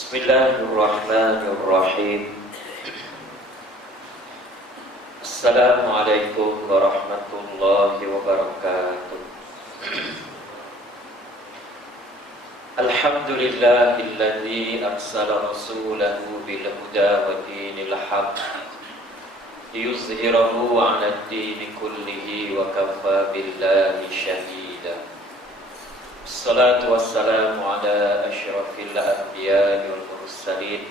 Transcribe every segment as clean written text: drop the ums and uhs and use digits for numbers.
Bismillahirrahmanirrahim. Assalamualaikum warahmatullahi wabarakatuh. Alhamdulillahilladzi arsala rasulahu bil huda wa dinil haqq liyuzhirahu 'ala ad-dini kullihi wa kafa billahi shahida. Assalatu wassalamu ala asyrafil anbiya'i wal mursalin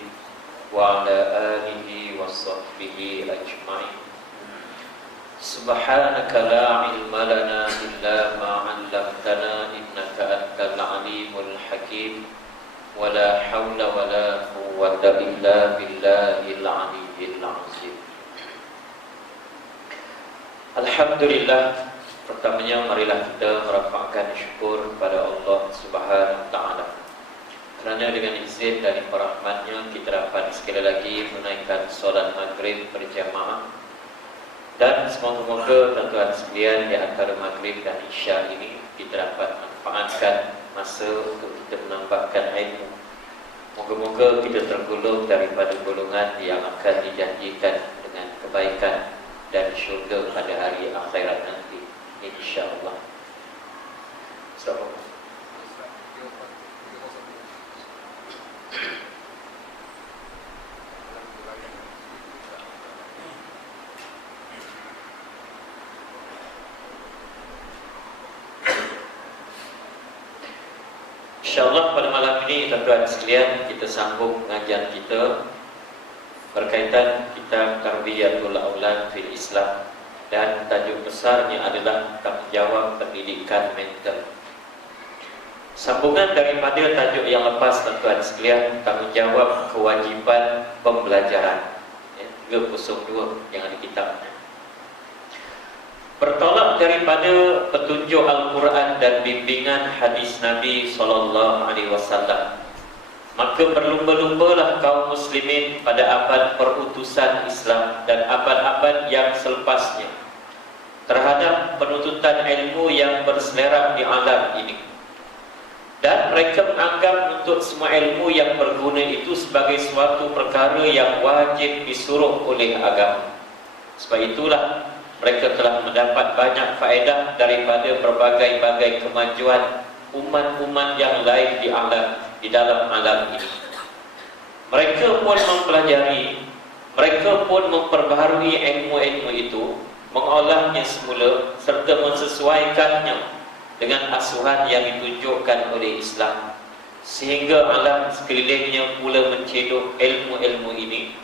wa ala alihi wa sahbihi ajma'in. Subhanaka la ilma lana illa ma 'allamtana innaka antal alimul hakim. Wa la hawla wa la quwwata illa billahil aliyyil azim. Alhamdulillah. Pertamanya marilah kita merapatkan syukur kepada Allah Subhanahu wa taala. Kerana dengan izin dan rahmat-Nya kita dapat sekali lagi menunaikan solat maghrib berjamaah. Dan semoga-moga tuan-tuan sekalian di antara maghrib dan isya ini kita dapat manfaatkan masa untuk kita menambahkan ilmu. Moga-moga kita tergolong daripada golongan yang akan dijanjikan dengan kebaikan dan syurga pada hari akhirat nanti, InsyaAllah. Assalamualaikum. InsyaAllah pada malam ini tuan-tuan sekalian kita sambung pengajian kita berkaitan kitab Tarbiyatul Aulad fil Islam, dan tajuk besarnya adalah tanggungjawab pendidikan mental. Sambungan daripada tajuk yang lepas tuan-tuan sekalian, tanggungjawab kewajiban pembelajaran 302 yang ada kitabnya. Bertolak daripada petunjuk Al-Quran dan bimbingan hadis Nabi SAW, maka berlumba-lumbalah kaum muslimin pada abad perutusan Islam dan abad-abad yang selepasnya terhadap penuntutan ilmu yang berselerak di alam ini. Dan mereka menganggap untuk semua ilmu yang berguna itu sebagai suatu perkara yang wajib disuruh oleh agama. Sebab itulah mereka telah mendapat banyak faedah daripada berbagai-bagai kemajuan umat-umat yang lain di dalam alam ini. Mereka pun mempelajari, mereka pun memperbaharui ilmu-ilmu itu, mengolahnya semula serta mensesuaikannya dengan asuhan yang ditunjukkan oleh Islam, sehingga alam sekelilingnya pula mencedok ilmu-ilmu ini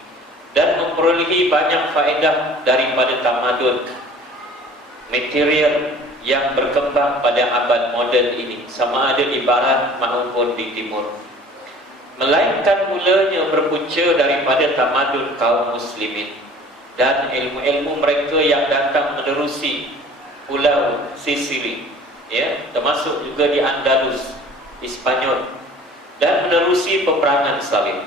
dan memperolehi banyak faedah daripada tamadun material yang berkembang pada abad moden ini, sama ada di barat maupun di timur. Melainkan mulanya berpunca daripada tamadun kaum muslimin dan ilmu-ilmu mereka yang datang menerusi pulau Sicily, termasuk juga di Andalus, di Spanyol, dan menerusi peperangan salib.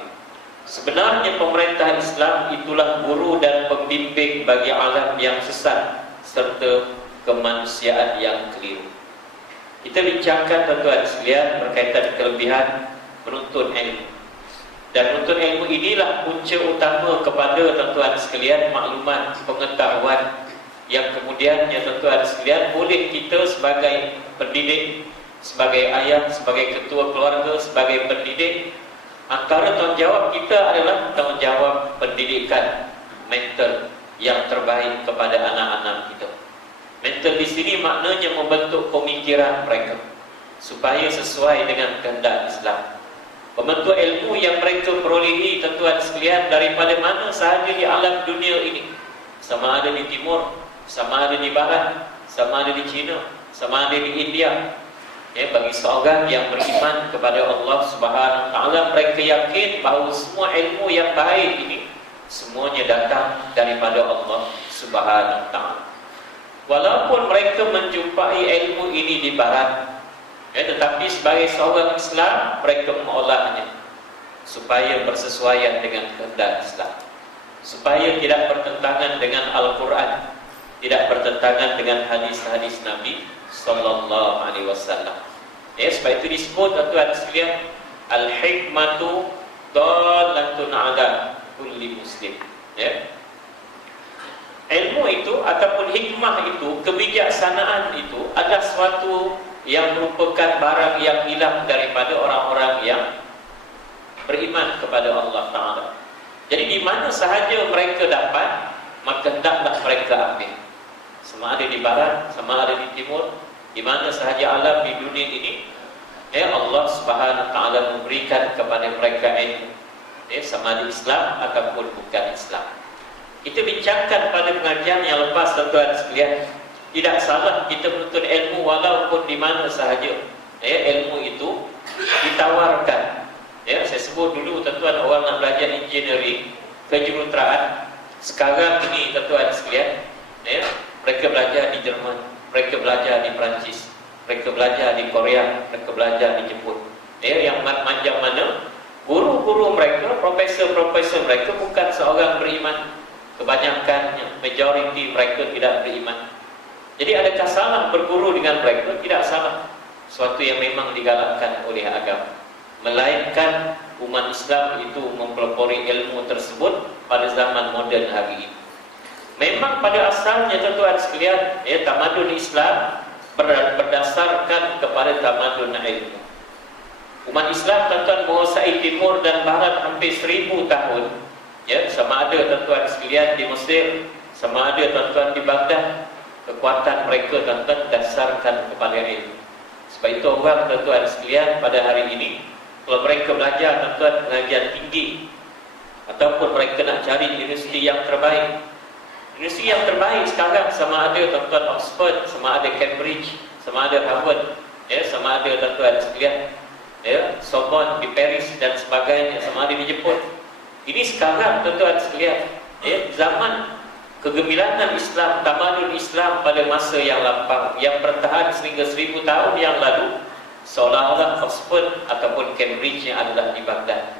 Sebenarnya pemerintah Islam itulah guru dan pembimbing bagi alam yang sesat serta kemanusiaan yang keliru. Kita bincangkan tuan-tuan sekalian berkaitan kelebihan menuntut ilmu. Dan menuntut ilmu inilah punca utama kepada tuan-tuan sekalian maklumat, pengetahuan yang kemudiannya tuan-tuan sekalian boleh kita sebagai pendidik, sebagai ayah, sebagai ketua keluarga, sebagai pendidik, antara tanggungjawab kita adalah tanggungjawab pendidikan mental yang terbaik kepada anak-anak kita. Mental di sini maknanya membentuk pemikiran mereka supaya sesuai dengan kehendak Islam. Membentuk ilmu yang mereka perolehi tuan-tuan sekalian daripada mana sahaja di alam dunia ini, sama ada di timur, sama ada di barat, sama ada di China, sama ada di India. Bagi seorang yang beriman kepada Allah Subhanahu wa taala, mereka yakin bahawa semua ilmu yang baik ini semuanya datang daripada Allah Subhanahu wa taala. Walaupun mereka menjumpai ilmu ini di barat, tetapi sebagai seorang Islam mereka mengolahnya supaya bersesuaian dengan kehendak Islam, supaya tidak bertentangan dengan Al-Quran, tidak bertentangan dengan hadis-hadis Nabi sallallahu alaihi wasallam. Sebab itu disebut tuan-tuan sekalian, al-hikmatu dhalatun ala kulli muslim. Ya. Ilmu itu ataupun hikmah itu, kebijaksanaan itu adalah suatu yang merupakan barang yang hilang daripada orang-orang yang beriman kepada Allah Ta'ala. Jadi di mana sahaja mereka dapat, maka hendaklah mereka ambil. Sama ada di barat, sama ada di timur, di mana sahaja alam di dunia ini, Allah Subhanahu Wa Ta'ala memberikan kepada mereka ilmu, sama ada Islam ataupun bukan Islam. Kita bincangkan pada pengajian yang lepas, tuan-tuan sekalian, tidak salah kita menuntut ilmu walaupun di mana sahaja. Ilmu itu ditawarkan. Saya sebut dulu, tuan-tuan, orang nak belajar engineering, kejuruteraan. Sekarang ini, tuan-tuan sekalian, mereka belajar di Jerman, mereka belajar di Perancis, mereka belajar di Korea, mereka belajar di Jepun. Yang macam mana guru-guru mereka, profesor-profesor mereka bukan seorang beriman. Kebanyakannya, majoriti mereka tidak beriman. Jadi adakah salah berguru dengan mereka? Tidak salah. Suatu yang memang digalakkan oleh agama. Melainkan umat Islam itu mempelopori ilmu tersebut pada zaman moden hari ini. Memang pada asalnya, tuan-tuan sekalian, tamadun Islam berdasarkan kepada tamadun ilmu. Umat Islam, tuan-tuan, menguasai timur dan barat hampir 1000 tahun. Sama ada, tuan-tuan sekalian, di Mesir, sama ada, tuan-tuan, di Baghdad. Kekuatan mereka, tuan-tuan, dasarkan kepada ilmu. Sebab itu orang, tuan-tuan sekalian, pada hari ini, kalau mereka belajar, tuan-tuan, pengajian tinggi, ataupun mereka nak cari universiti yang terbaik. Universiti yang terbaik sekarang sama ada, tuan-tuan, Oxford, sama ada Cambridge, sama ada Harvard, sama ada, tuan-tuan sekalian, Sorbonne di Paris dan sebagainya, sama ada di Jepun. Ini sekarang, tuan-tuan sekalian, zaman kegemilangan Islam, tamadun Islam pada masa yang lampau, yang bertahan sehingga 1000 tahun yang lalu, seolah-olah Oxford ataupun Cambridge yang adalah di Baghdad.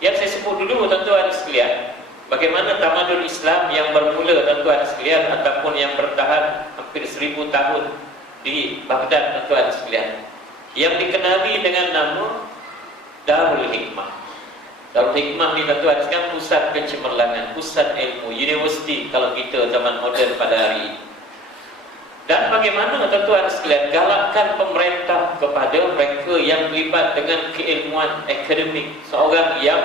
Yang saya sebut dulu, tuan-tuan sekalian, bagaimana tamadun Islam yang bermula, tuan-tuan sekalian, ataupun yang bertahan hampir 1000 tahun di Baghdad, tuan-tuan sekalian, yang dikenali dengan nama Darul Hikmah. Darul Hikmah ni, tuan-tuan sekalian, pusat kecemerlangan, pusat ilmu, universiti kalau kita zaman moden pada hari ini. Dan bagaimana, tuan-tuan sekalian, galakkan pemerintah kepada mereka yang terlibat dengan keilmuan akademik, seorang yang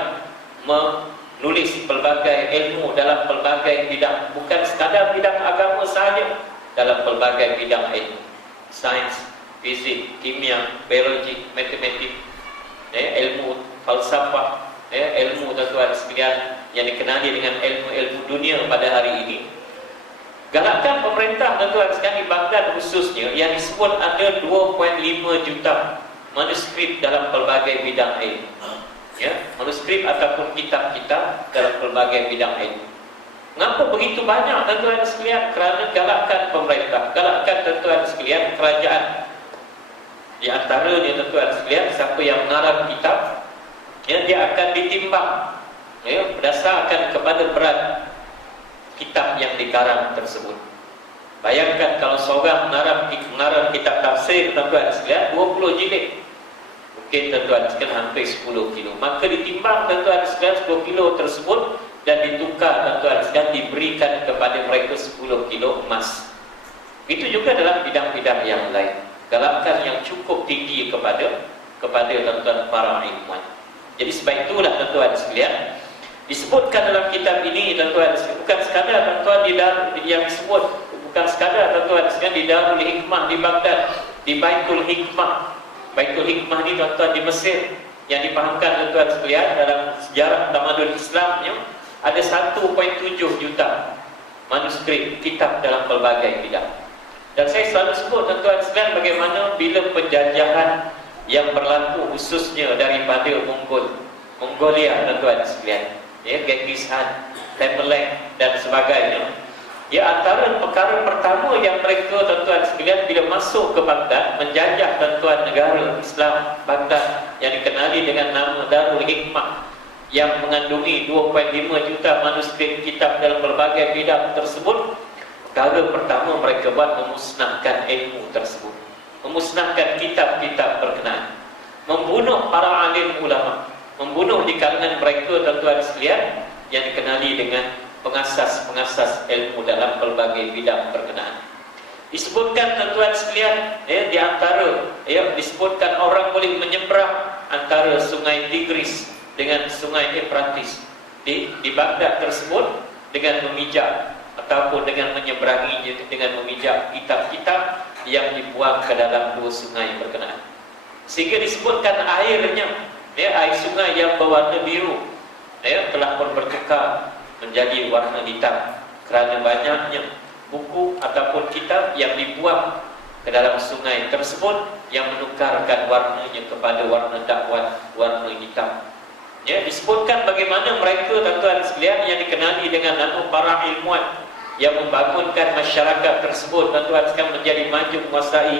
menulis pelbagai ilmu dalam pelbagai bidang, bukan sekadar bidang agama sahaja, dalam pelbagai bidang ilmu, sains, fizik, kimia, biologi, matematik, ilmu falsafah, ilmu, tuan-tuan sekalian, yang dikenali dengan ilmu-ilmu dunia pada hari ini. Galakkan pemerintah, tuan-tuan sekalian, di Baghdad khususnya, yang disebut ada 2.5 juta manuskrip dalam pelbagai bidang ilmu. Manuskrip ataupun kitab-kitab dalam pelbagai bidang ilmu. Mengapa begitu banyak, tuan-tuan sekalian? Kerana galakkan pemerintah, galakkan, tuan-tuan sekalian, kerajaan. Di antaranya, tuan-tuan sekalian, siapa yang mengarang kitab, dia akan ditimbang berdasarkan kepada berat kitab yang dikarang tersebut. Bayangkan kalau seorang mengarang kitab tafsir, tuan-tuan sekalian, 20 jilid, mungkin, tuan-tuan sekalian, hampir 10 kilo. Maka ditimbang, tuan-tuan sekalian, 10 kilo tersebut dan ditukar, tuan-tuan sekalian, diberikan kepada mereka 10 kilo emas. Itu juga dalam bidang-bidang yang lain. Galakkan yang cukup tinggi kepada tuan-tuan para ilmuwan. Jadi sebab itulah, tuan-tuan sekalian, disebutkan dalam kitab ini, tuan-tuan, bukan sekadar, tuan-tuan, yang disebut bukan sekadar, tuan-tuan sekalian, di Darul Hikmah di Baghdad, di Baitul Hikmah. Baitul Hikmah ni, tuan-tuan, di Mesir, yang dipahamkan, tuan-tuan sekalian, dalam sejarah tamadun Islamnya, ada 1.7 juta manuskrip kitab dalam pelbagai bidang. Dan saya selalu sebut, tuan-tuan sekalian, bagaimana bila penjajahan yang berlaku khususnya daripada Mongolia, tuan-tuan sekalian, Genghis Khan, Tamerlane dan sebagainya. Antara perkara pertama yang mereka, tuan-tuan sekalian, bila masuk ke Baghdad, menjajah, tuan-tuan, negara Islam Baghdad yang dikenali dengan nama Darul Hikmah, yang mengandungi 2.5 juta manuskrip kitab dalam berbagai bidang tersebut. Perkara pertama mereka buat, memusnahkan ilmu tersebut, memusnahkan kitab-kitab berkenaan, membunuh para alim ulama, membunuh di kalangan mereka tuan-tuan sekalian yang dikenali dengan pengasas-pengasas ilmu dalam pelbagai bidang berkenaan. Disebutkan tuan-tuan sekalian, di antara disebutkan orang boleh menyeberang antara sungai Tigris dengan sungai Efratis di Baghdad tersebut dengan memijak ataupun dengan menyeberanginya dengan memijak kitab-kitab yang dibuang ke dalam dua sungai berkenaan. Sehingga disebutkan airnya, air sungai yang berwarna biru, telah pun bertukar menjadi warna hitam kerana banyaknya buku ataupun kitab yang dibuang ke dalam sungai tersebut yang menukarkan warnanya kepada warna dakwah, warna hitam. Disebutkan bagaimana mereka tuan-tuan sekalian yang dikenali dengan para ilmuwan yang membangunkan masyarakat tersebut tuan-tuan sekalian menjadi maju menguasai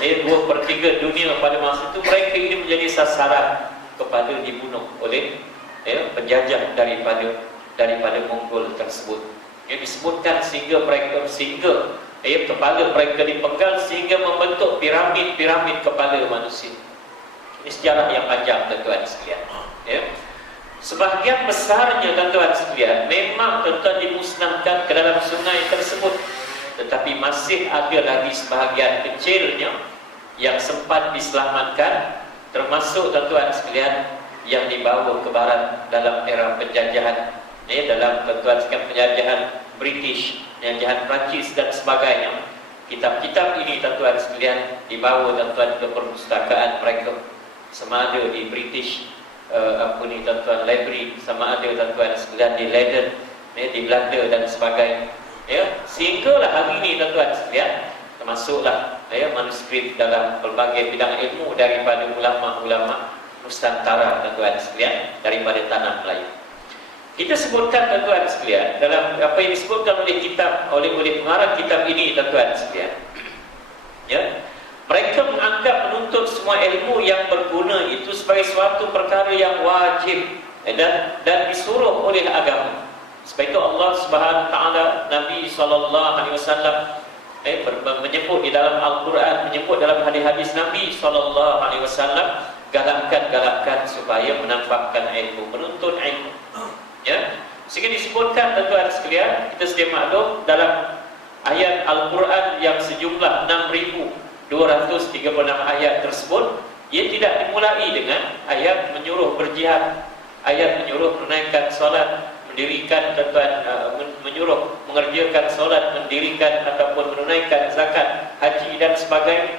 2/3 dunia pada masa itu. Mereka ini menjadi sasaran kepada dibunuh oleh penjajah daripada Mongol tersebut. Disebutkan sehingga kepala mereka dipenggal sehingga membentuk piramid kepala manusia. Ini sejarah yang panjang tuan-tuan sekalian. Sebahagian besarnya tuan-tuan sekalian memang tuan-tuan dimusnahkan ke dalam sungai tersebut, tetapi masih ada lagi sebahagian kecilnya yang sempat diselamatkan, termasuk tuan-tuan sekalian yang dibawa ke barat dalam era penjajahan, dalam tuan-tuan sekalian penjajahan British, penjajahan Perancis dan sebagainya. Kitab-kitab ini tuan-tuan sekalian dibawa tuan-tuan ke perpustakaan mereka, sama ada di British tuan-tuan library, sama ada tuan-tuan sekalian di Leiden, di Belanda dan sebagainya. Sehinggalah hari ini tuan-tuan sekalian termasuklah manuskrip dalam pelbagai bidang ilmu daripada ulama-ulama Nusantara tuan-tuan sekalian daripada tanah Melayu. Kita sebutkan tuan-tuan sekalian dalam apa yang disebutkan oleh pengarang kitab ini tuan-tuan sekalian. Mereka menganggap menuntut semua ilmu yang berguna itu sebagai suatu perkara yang wajib dan disuruh oleh agama. Sebab itu Allah Subhanahu taala, Nabi SAW menyebut di dalam Al-Quran, menyebut dalam hadis-hadis Nabi SAW, galakkan supaya menampakkan ilmu, menuntut ilmu. Sehingga disebutkan tuan-tuan sekalian, kita sedia maklum dalam ayat Al-Quran yang sejumlah 6,236 ayat tersebut, ia tidak dimulai dengan ayat menyuruh berjihad, ayat menyuruh menunaikan solat, menyuruh mengerjakan solat, mendirikan ataupun menunaikan zakat, haji dan sebagainya.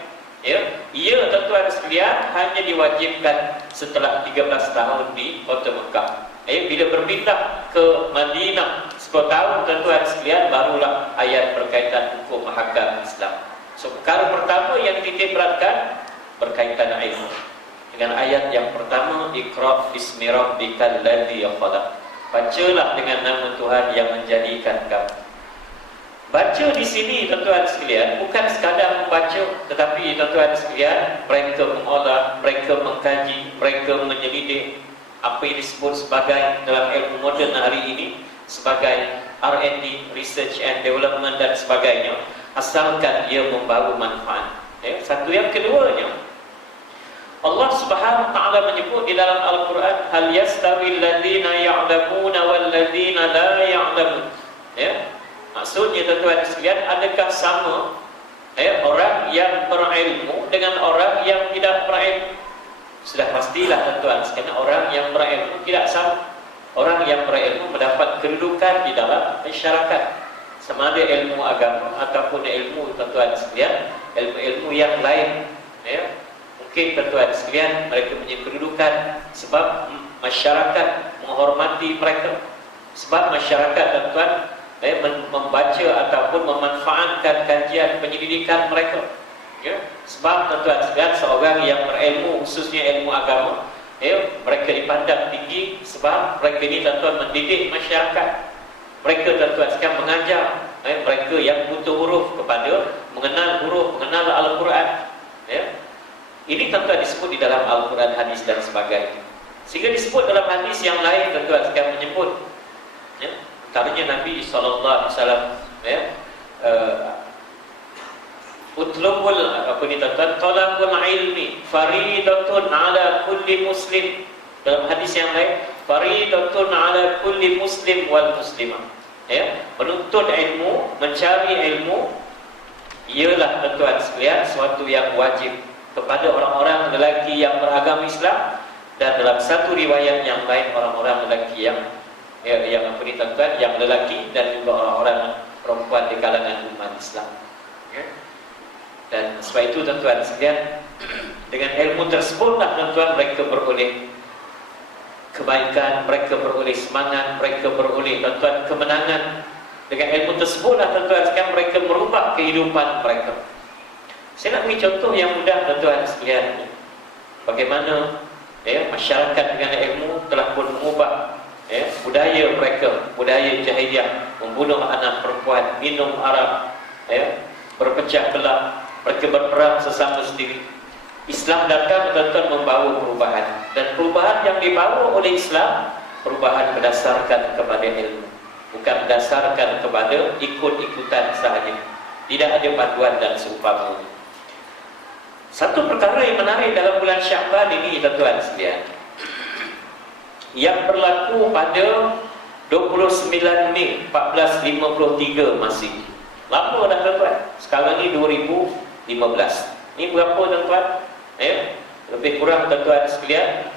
Ia tuan-tuan sekalian hanya diwajibkan setelah 13 tahun di kota Mekah. Bila berpindah ke Madinah 10 tahun tuan-tuan sekalian, barulah ayat berkaitan hukum hakam Islam. So perkara pertama yang titik beratkan berkaitan ilmu. Dengan ayat yang pertama, Iqra bismi rabbikal ladzi khalaq. Bacalah dengan nama Tuhan yang menjadikan kamu. Baca di sini tuan-tuan sekalian bukan sekadar membaca, tetapi tuan-tuan sekalian mereka mengolah, mereka mengkaji, mereka menyelidik apa yang disebut sebagai dalam ilmu moden hari ini sebagai R&D, Research and Development dan sebagainya, asalkan ia membawa manfaat. Satu yang keduanya, Allah Subhanahu wa taala menyebut di dalam Al-Quran, hal yastawi alladhina ya'lamuna wal ladhina la ya'lamun. Maksudnya tuan-tuan sekalian, adakah sama orang yang berilmu dengan orang yang tidak berilmu? Sudah pastilah tuan-tuan sekalian, orang yang berilmu tidak sama. Orang yang berilmu mendapat kedudukan di dalam masyarakat, sama ada ilmu agama ataupun ilmu tuan-tuan sekalian, ilmu-ilmu yang lain. Mungkin tuan-tuan sekalian mereka punya kedudukan sebab masyarakat menghormati mereka, sebab masyarakat tuan-tuan membaca ataupun memanfaatkan kajian penyelidikan mereka. Sebab tuan-tuan sekalian seorang yang berilmu, khususnya ilmu agama, mereka dipandang tinggi sebab mereka ini tuan-tuan mendidik masyarakat. Mereka tuan-tuan sekalian mengajar mereka yang butuh huruf kepada mengenal huruf, mengenal Al-Quran. Ini tuan-tuan disebut di dalam Al-Quran, hadis dan sebagainya. Sehingga disebut dalam hadis yang lain tuan-tuan sekalian menyebut, antaranya Nabi SAW, utlubul talabul ilmi faridatun ala kulli muslim. Dalam hadis yang lain, faridatun ala kulli muslim wal muslimah. Ya, menuntut ilmu, mencari ilmu ialah tuan sekalian suatu yang wajib kepada orang-orang lelaki yang beragama Islam, dan dalam satu riwayat yang lain orang-orang lelaki yang yang lelaki dan juga orang-orang perempuan di kalangan umat Islam. Ya. Dan sebab itu tuan-tuan sekalian, dengan ilmu tersebutlah tuan-tuan mereka beroleh kebaikan, mereka beroleh semangat, mereka beroleh tuan-tuan kemenangan. Dengan ilmu tersebutlah tuan-tuan sekalian mereka merubah kehidupan mereka. Saya nak beri contoh yang mudah tuan-tuan sekalian. Bagaimana masyarakat dengan ilmu telah pun mengubah budaya mereka, budaya jahiliah, membunuh anak perempuan, minum arak, berpecah belah, mereka berperang sesama sendiri. Islam datang tuan-tuan membawa perubahan, dan perubahan yang dibawa oleh Islam perubahan berdasarkan kepada ilmu, bukan berdasarkan kepada ikut-ikutan sahaja. Tidak ada paduan dan seumpamanya. Satu perkara yang menarik dalam bulan Sya'ban ini tuan-tuan sekalian, yang berlaku pada 29 Mei 1453 masih. Lama dah tuan-tuan. Sekarang ni 2015. Ini berapa tuan-tuan? Lebih kurang tuan-tuan sekalian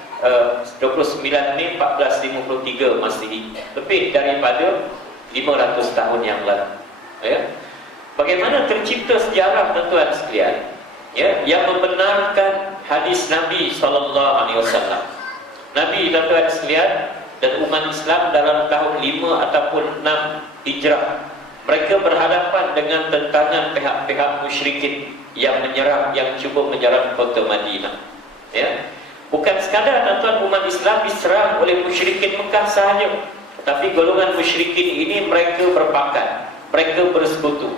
29 Mei 1453 Masihi. Lebih daripada 500 tahun yang lalu. Bagaimana tercipta sejarah tuan-tuan sekalian yang membenarkan hadis Nabi SAW. Nabi tuan-tuan sekalian dan umat Islam dalam tahun 5 ataupun 6 Hijrah, mereka berhadapan dengan tentangan pihak-pihak musyrikin yang menyerang, yang cuba menyerang kota Madinah. Bukan sekadar tuan-tuan umat Islam diserang oleh musyrikin Mekah sahaja, tetapi golongan musyrikin ini mereka berpakat, mereka bersekutu.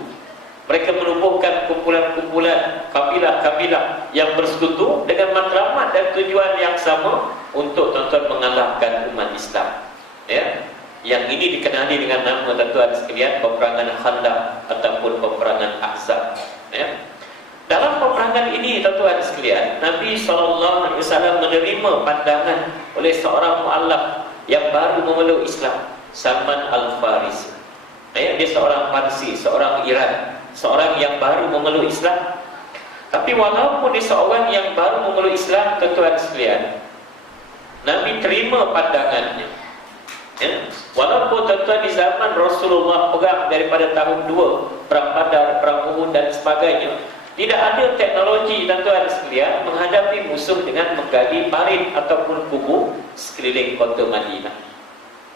Mereka menubuhkan kumpulan-kumpulan, kabilah-kabilah yang bersekutu dengan matlamat dan tujuan yang sama untuk tuan-tuan mengalahkan umat Islam. Yang ini dikenali dengan nama tuan-tuan sekalian peperangan Khandaq ataupun peperangan Ahzab. Dalam peperangan ini tuan-tuan sekalian, Nabi SAW menerima pandangan oleh seorang mu'allaf yang baru memeluk Islam, Salman Al-Farisi. Dia seorang Parsi, seorang Iran, seorang yang baru memeluk Islam. Tapi walaupun dia seorang yang baru memeluk Islam tuan-tuan sekalian, Nabi terima pandangannya. Walaupun tuan-tuan di zaman Rasulullah perang daripada tahun 2, perang Badar, perang Uhud dan sebagainya, tidak ada teknologi tuan-tuan sekalian menghadapi musuh dengan menggali parit ataupun kubur sekeliling kota Madinah.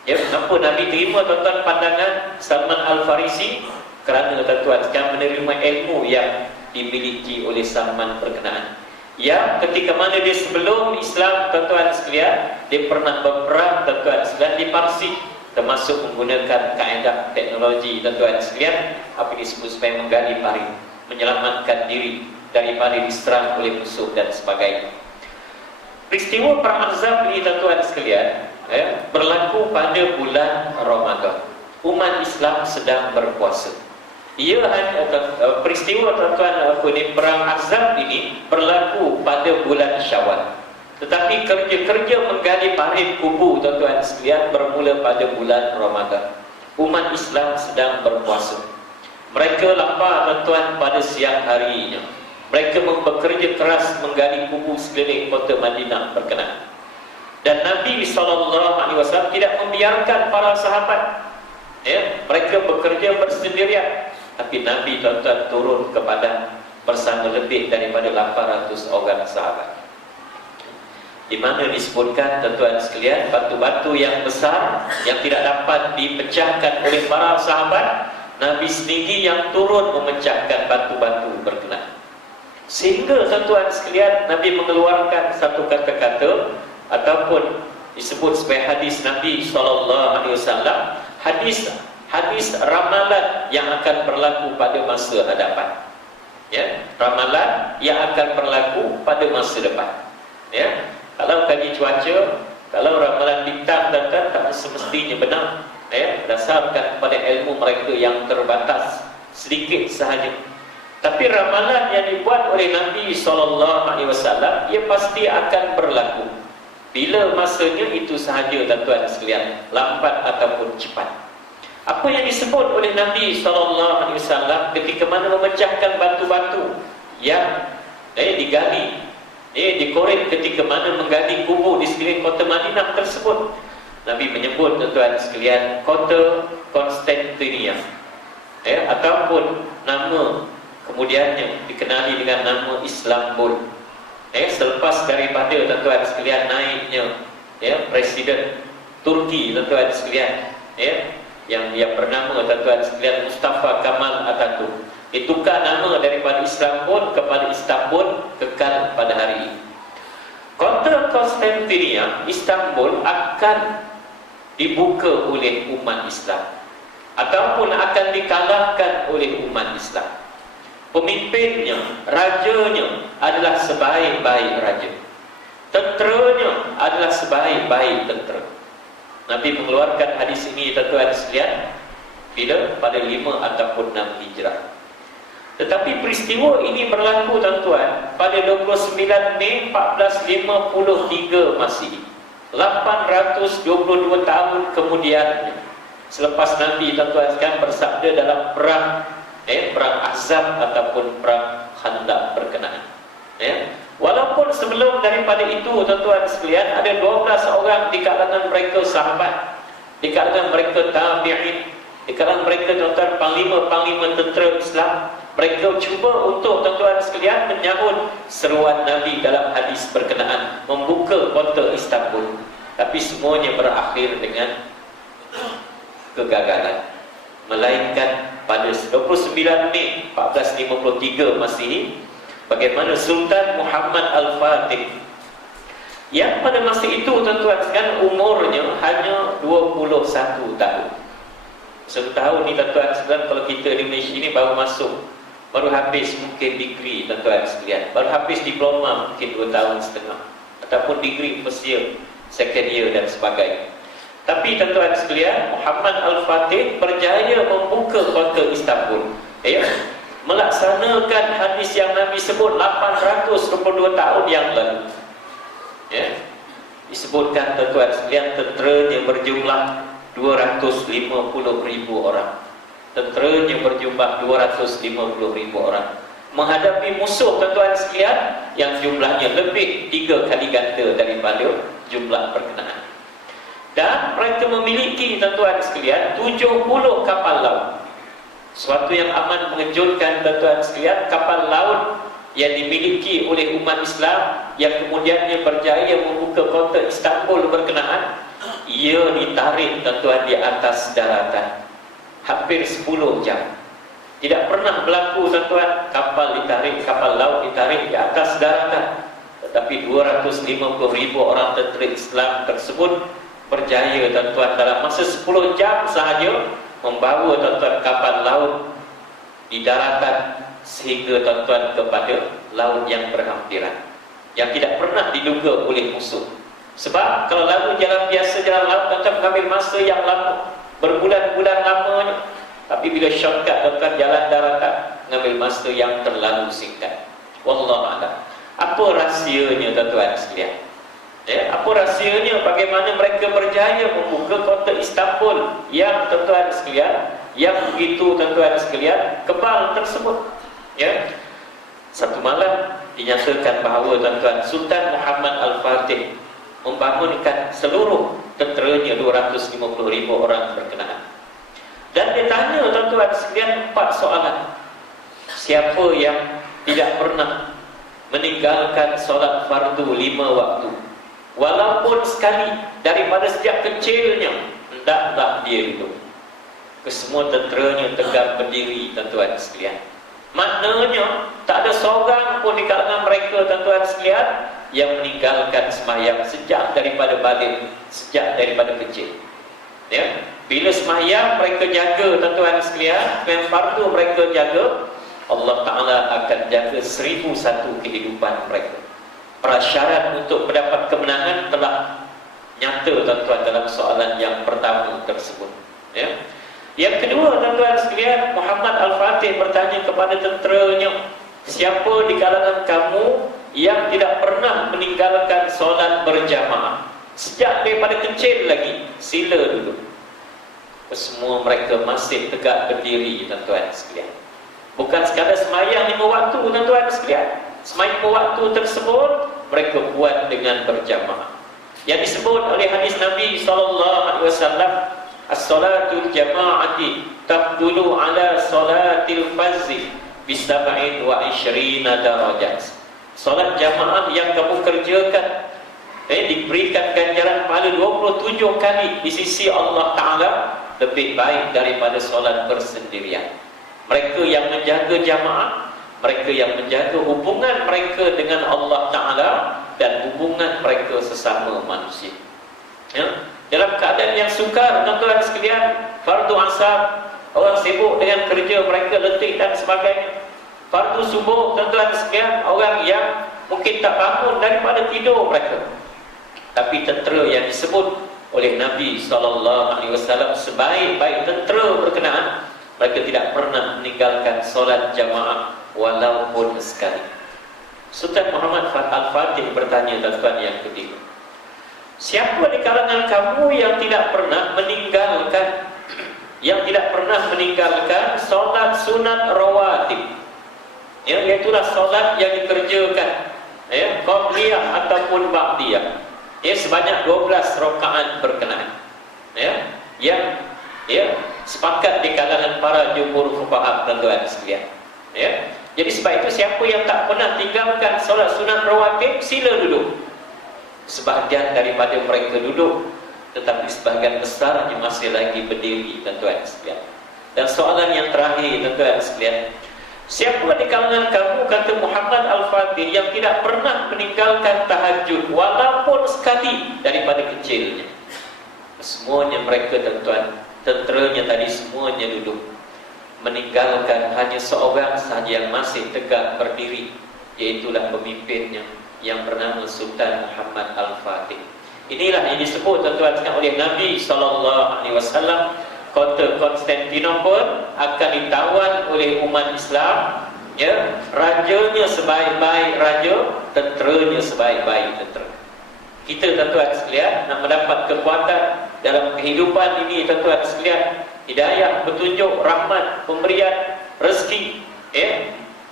Kenapa Nabi terima tuan-tuan pandangan Salman Al-Farisi? Kerana tuan-tuan sekalian menerima ilmu yang dimiliki oleh Salman berkenaan. Yang ketika mana dia sebelum Islam tuan-tuan sekalian, dia pernah berperang tuan-tuan sekalian di Parsi, termasuk menggunakan kaedah teknologi tuan-tuan sekalian, apa disebut supaya menggali parit, menyelamatkan diri daripada diserang oleh musuh dan sebagainya. Peristiwa perang Ahzab ini tuan-tuan sekalian berlaku pada bulan Ramadan. Umat Islam sedang berpuasa. Peristiwa tuan-tuan perang Ahzab ini berlaku pada bulan Syawal. Tetapi kerja-kerja menggali parit kubur tuan-tuan sekalian bermula pada bulan Ramadan. Umat Islam sedang berpuasa. Mereka lapar tuan-tuan pada siang harinya. Mereka bekerja keras menggali kubur sekeliling kota Madinah berkenaan. Dan Nabi SAW tidak membiarkan para sahabat. Mereka bekerja bersendirian. Tapi Nabi tuan-tuan turun ke padang bersama lebih daripada 800 orang sahabat. Di mana disebutkan tuan-tuan sekalian, batu-batu yang besar yang tidak dapat dipecahkan oleh para sahabat, Nabi sendiri yang turun memecahkan batu-batu berkenaan. Sehingga tuan-tuan sekalian, Nabi mengeluarkan satu kata-kata ataupun disebut sebagai hadis Nabi SAW, hadis ramalan yang akan berlaku pada masa hadapan. Ramalan yang akan berlaku pada masa depan. Kalau kaji cuaca, kalau ramalan bintang tuan-tuan tak semestinya benar, berdasarkan pada ilmu mereka yang terbatas sedikit sahaja. Tapi ramalan yang dibuat oleh Nabi SAW, ia pasti akan berlaku. Bila masanya itu sahaja tuan-tuan sekalian, lambat ataupun cepat. Apa yang disebut oleh Nabi SAW ketika mana memecahkan batu-batu yang digali, dikorek ketika mana menggali kubur di sekeliling kota Madinah tersebut. Nabi menyebut tuan-tuan sekalian kota Konstantinia, ataupun nama kemudiannya dikenali dengan nama Istanbul. Selepas daripada tuan-tuan sekalian naiknya Presiden Turki tuan-tuan sekalian, yang bernama tuan-tuan sekalian Mustafa Kemal Atatürk, ditukar nama daripada Istanbul kepada Istanbul kekal pada hari ini. Kota Konstantinia, Istanbul, akan dibuka oleh umat Islam ataupun akan dikalahkan oleh umat Islam. Pemimpinnya, rajanya adalah sebaik-baik raja, tenteranya adalah sebaik-baik tentera. Nabi mengeluarkan hadis ini tuan-tuan sekalian bila pada 5 ataupun 6 Hijrah. Tetapi peristiwa ini berlaku tuan-tuan pada 29 Mei 1453 Masihi, 822 tahun kemudian, selepas Nabi tuan-tuan sekalian bersabda dalam perang Ahzab ataupun perang Khandaq berkenaan. Walaupun sebelum daripada itu tuan-tuan sekalian ada 12 orang di kalangan mereka sahabat, di kalangan mereka tabi'in, di kalangan mereka tuan-tuan panglima tentera Islam, mereka cuba untuk tuan-tuan sekalian menyahut seruan Nabi dalam hadis berkenaan membuka kota Istanbul, tapi semuanya berakhir dengan kegagalan. Melainkan pada 29 Mei 1453 Masihi, bagaimana Sultan Muhammad Al-Fatih, yang pada masa itu tuan-tuan sekalian umurnya hanya 21 tahun. Setahun ni tuan-tuan sekalian, kalau kita di Malaysia ini baru masuk, baru habis mungkin degree tuan-tuan sekalian, baru habis diploma mungkin 2 tahun setengah, ataupun degree first year, second year dan sebagainya. Tapi tuan-tuan sekalian, Muhammad Al-Fatih berjaya membuka kota Istanbul, melaksanakan hadis yang Nabi sebut 822 tahun yang lalu. Disebutkan tuan-tuan sekalian tenteranya berjumlah 250,000 orang. Tenteranya berjumlah 250,000 orang menghadapi musuh tuan-tuan sekalian yang jumlahnya lebih 3 kali ganda daripada jumlah berkenaan. Dan mereka memiliki tuan-tuan sekalian 70 kapal laut. Suatu yang amat mengejutkan tuan-tuan sekalian, kapal laut yang dimiliki oleh umat Islam yang kemudiannya berjaya membuka kota Istanbul berkenaan, ia ditarik tuan-tuan di atas daratan hampir 10 jam. Tidak pernah berlaku tuan-tuan kapal laut ditarik di atas daratan. Tetapi 250,000 orang tentera Islam tersebut berjaya tuan-tuan dalam masa 10 jam sahaja membawa tuan-tuan kapal laut di daratan sehingga tuan-tuan kepada laut yang berhampiran, yang tidak pernah diduga oleh musuh. Sebab kalau lalu jalan biasa, jalan laut tuan-tuan mengambil masa yang lama, berbulan-bulan lamanya. Tapi bila shortcut tuan-tuan jalan daratan, mengambil masa yang terlalu singkat. Wallahu a'lam. Apa rahsianya tuan-tuan sekalian? Apa rahsianya bagaimana mereka berjaya membuka kota Istanbul yang tuan-tuan sekalian, yang begitu tuan-tuan sekalian kebal tersebut? Satu malam dinyatakan bahawa tuan-tuan Sultan Muhammad Al-Fatih membangunkan seluruh tenteranya 250,000 orang berkenaan. Dan dia tanya tuan-tuan sekalian 4 soalan. Siapa yang tidak pernah meninggalkan solat fardu 5 waktu, walaupun sekali, daripada sejak kecilnya, hendaklah dia hidup. Kesemua tenteranya tegak berdiri tuan-tuan sekalian. Maknanya tak ada seorang pun di kalangan mereka tuan-tuan sekalian yang meninggalkan sembahyang sejak daripada balik, sejak daripada kecil. Bila sembahyang mereka jaga tuan-tuan sekalian, sembahyang fardu mereka jaga, Allah Ta'ala akan jaga 1001 kehidupan mereka. Prasyarat untuk mendapat kemenangan telah nyata tuan-tuan dalam soalan yang pertama tersebut. Yang kedua tuan-tuan sekalian, Muhammad Al-Fatih bertanya kepada tenteranya, siapa di kalangan kamu yang tidak pernah meninggalkan solat berjamaah. Sejak daripada kecil lagi, sila dulu. Semua mereka masih tegak berdiri, tuan-tuan sekalian. Bukan sekadar semayang 5 waktu, tuan-tuan sekalian. Semayang 5 waktu tersebut mereka buat dengan berjamaah. Yang disebut oleh hadis Nabi SAW, as-salatul jama'ati tafdulu ala salatil fazzi bisab'in wa ishrina darajat. Solat jamaah yang kamu kerjakan diberikan ganjaran pahala 27 kali di sisi Allah Ta'ala, lebih baik daripada solat bersendirian. Mereka yang menjaga jamaah, mereka yang menjaga hubungan mereka dengan Allah Ta'ala dan hubungan mereka sesama manusia. Dalam keadaan yang sukar, tuan-tuan sekalian, fardu asar, orang sibuk dengan kerja mereka, letih dan sebagainya. Fardu subuh, tuan-tuan sekalian, orang yang mungkin tak bangun daripada tidur mereka. Tapi tentera yang disebut oleh Nabi SAW sebaik-baik tentera berkenaan, mereka tidak pernah meninggalkan solat jamaah walaupun sekali. Sultan Muhammad Al-Fatih bertanya, tuan-tuan yang ketiga, siapa di kalangan kamu yang tidak pernah meninggalkan solat sunat rawatib? Iaitulah solat yang dikerjakan qabliyah ataupun ba'diyah, sebanyak 12 rakaat berkenaan, yang sepakat di kalangan para jumhur fuqaha, tuan-tuan sekalian. Jadi sebab itu siapa yang tak pernah tinggalkan solat sunat rawatib, sila duduk. Sebahagian daripada mereka duduk, tetapi sebahagian besarnya masih lagi berdiri, tuan-tuan sekalian. Dan soalan yang terakhir, tuan-tuan sekalian, siapa di kalangan kamu, kata Muhammad Al-Fatih, yang tidak pernah meninggalkan tahajud walaupun sekali daripada kecilnya? Semuanya mereka, tuan-tuan, tenteranya tadi semuanya duduk. Meninggalkan hanya seorang sahaja yang masih tegak berdiri, iaitulah pemimpinnya yang bernama Sultan Muhammad Al-Fatih. Inilah yang disebut, tuan-tuan sekalian, oleh Nabi SAW, kota Konstantinopel akan ditawan oleh umat Islam, rajanya sebaik-baik raja, tenteranya sebaik-baik tentera. Kita, tuan-tuan sekalian, nak mendapat kekuatan dalam kehidupan ini, tuan-tuan sekalian, hidayah, petunjuk, rahmat, pemberian rezeki,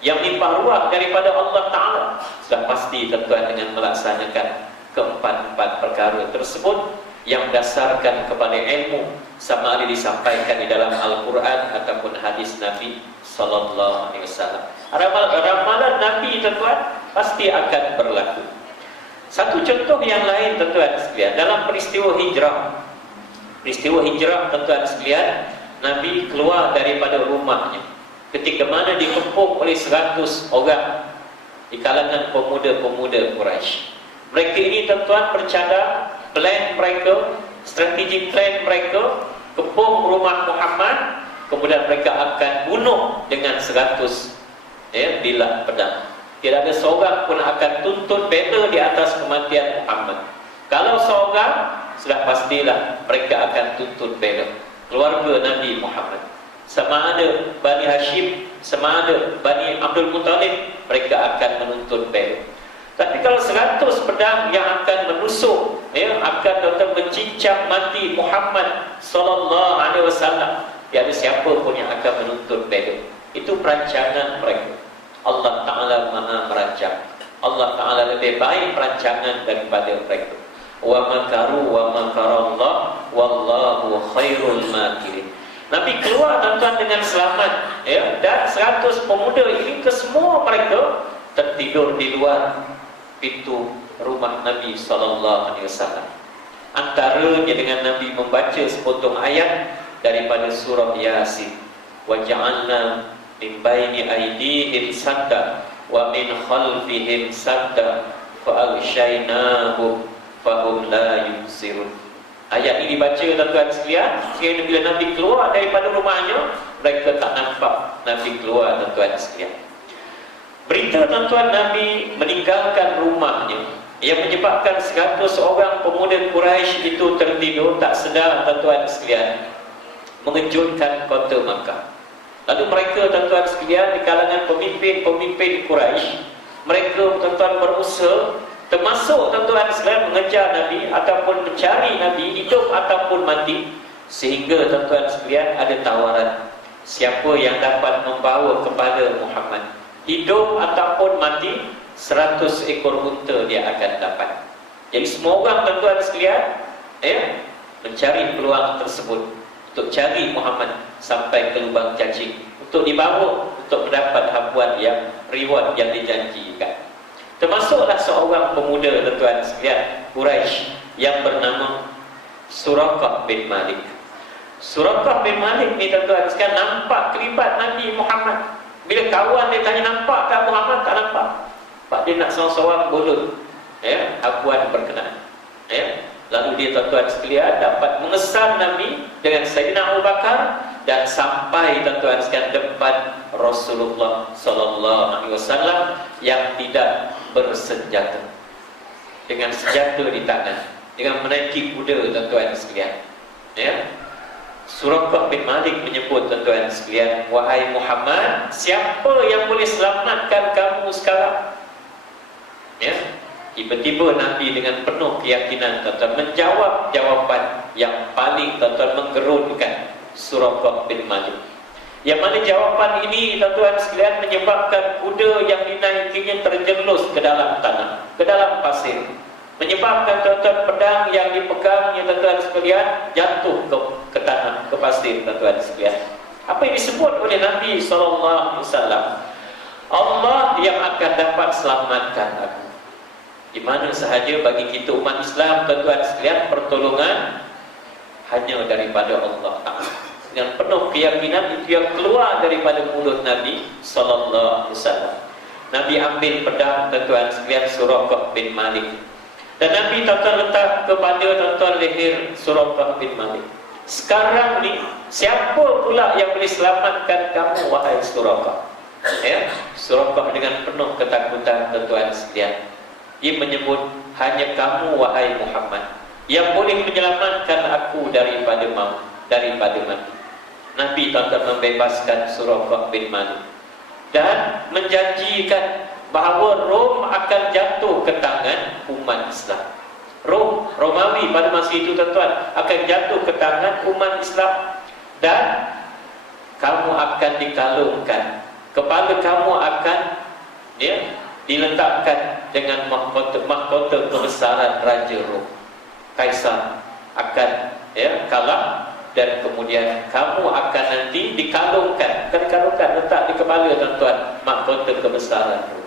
yang limpah ruah daripada Allah Ta'ala, sudah pasti, tuan-tuan, dengan melaksanakan keempat-empat perkara tersebut yang dasarkan kepada ilmu, sama ada disampaikan di dalam Al-Quran ataupun hadis Nabi SAW. Ramalan Nabi, tuan-tuan, pasti akan berlaku. Satu contoh yang lain, tuan-tuan sekalian, dalam peristiwa hijrah, tuan-tuan sekalian, Nabi keluar daripada rumahnya ketika mana dikepung oleh 100 orang di kalangan pemuda-pemuda Quraisy. Mereka ini, tuan-tuan, bercadang plan mereka, strategi plan mereka, kepung rumah Muhammad, kemudian mereka akan bunuh dengan 100 bilah pedang. Tidak ada seorang pun akan tuntut bela di atas kematian Muhammad. Kalau seorang, sudah pastilah mereka akan tuntut bela keluarga Nabi Muhammad. Sama ada Bani Hashim, sama ada Bani Abdul Muttalib, mereka akan menuntut bela. Tapi kalau 100 pedang yang akan menusuk, akan mencincang mati Muhammad SAW, tiada siapa pun yang akan menuntut bela. Itu perancangan mereka. Allah Ta'ala Maha merancang. Allah Ta'ala lebih baik perancangan daripada mereka. Wa makaru wa makarallah wallahu khairul makirin. Nabi keluar, tuan-tuan, dengan selamat, dan 100 pemuda ini kesemua mereka tertidur di luar pintu rumah Nabi SAW. Antaranya dengan Nabi membaca sepotong ayat daripada surah Yasin. Wa ja'alna min baini aydihim sadda wa min khalfihim sadda fa aghshaynahum fahum la yubsirun. Ayat ini dibaca, tuan-tuan sekalian, sehingga bila Nabi keluar daripada rumahnya, mereka tak nampak Nabi keluar, tuan-tuan sekalian. Berita, tuan-tuan, Nabi meninggalkan rumahnya yang menyebabkan 100 orang pemuda Quraisy itu tertidur tak sedar, tuan-tuan sekalian, mengejutkan kota Makkah. Lalu mereka, tuan-tuan sekalian, di kalangan pemimpin-pemimpin Quraisy, Mereka tuan-tuan berusaha, termasuk tuan-tuan sekalian mengejar Nabi ataupun mencari Nabi hidup ataupun mati, sehingga tuan-tuan sekalian ada tawaran, siapa yang dapat membawa kepada Muhammad hidup ataupun mati, 100 ekor unta dia akan dapat. Jadi semua orang tuan-tuan sekalian mencari peluang tersebut untuk cari Muhammad sampai ke lubang cacing, untuk dibawa untuk mendapat habuan yang reward yang dijanjikan. Termasuklah seorang pemuda tuan-tuan sekalian Quraisy yang bernama Suraqah bin Malik. Suraqah bin Malik ni tuan-tuan sekalian nampak kelibat Nabi Muhammad. Bila kawan dia tanya nampak tak Muhammad, tak nampak. Pak dia nak seorang-seorang bulut habuan berkenaan. Lalu dia tuan-tuan sekalian dapat mengesan Nabi dengan Sayyidina Abu Bakar dan sampai tuan-tuan sekalian depan Rasulullah sallallahu alaihi wasallam yang tidak bersenjata, dengan senjata di tangan, dengan menaiki kuda tuan-tuan sekalian. Suraqah bin Malik menyebut tuan-tuan sekalian, wahai Muhammad, siapa yang boleh selamatkan kamu sekarang? Tiba-tiba Nabi dengan penuh keyakinan tuan-tuan menjawab jawapan yang paling tuan-tuan menggerunkan Suraqah bin Malik. Yang mana jawapan ini tuan-tuan sekalian menyebabkan kuda yang dinaikinya terjelus ke dalam tanah, ke dalam pasir, menyebabkan tuan-tuan pedang yang dipegangnya tuan-tuan sekalian jatuh ke tanah, ke pasir tuan-tuan sekalian. Apa yang disebut oleh Nabi SAW, Allah yang akan dapat selamatkan aku. Di mana sahaja bagi kita umat Islam tuan-tuan sekalian, pertolongan hanya daripada Allah Ta'ala. Dengan penuh keyakinan itu yang keluar daripada mulut Nabi sallallahu alaihi wasallam. Nabi ambil pedang tuan-tuan sekalian Suraqah bin Malik, dan Nabi tuan-tuan letak kepada tuan-tuan leher Suraqah bin Malik. Sekarang ni siapa pula yang boleh selamatkan kamu wahai Suraqah? Suraqah dengan penuh ketakutan tuan-tuan sekalian, dia menyebut, hanya kamu wahai Muhammad yang boleh menyelamatkan aku daripada maut, daripada mati. Nabi tuan-tuan membebaskan Suraqah bin Malik dan menjanjikan bahawa Rom akan jatuh ke tangan umat Islam. Romawi pada masa itu tuan-tuan akan jatuh ke tangan umat Islam, dan kamu akan dikalungkan, kepala kamu akan diletakkan dengan mahkota kebesaran Raja Rom. Kaisar akan kalah, dan kemudian kamu akan nanti dikalungkan, letak di kepala tuan-tuan mahkota kebesaran Rom.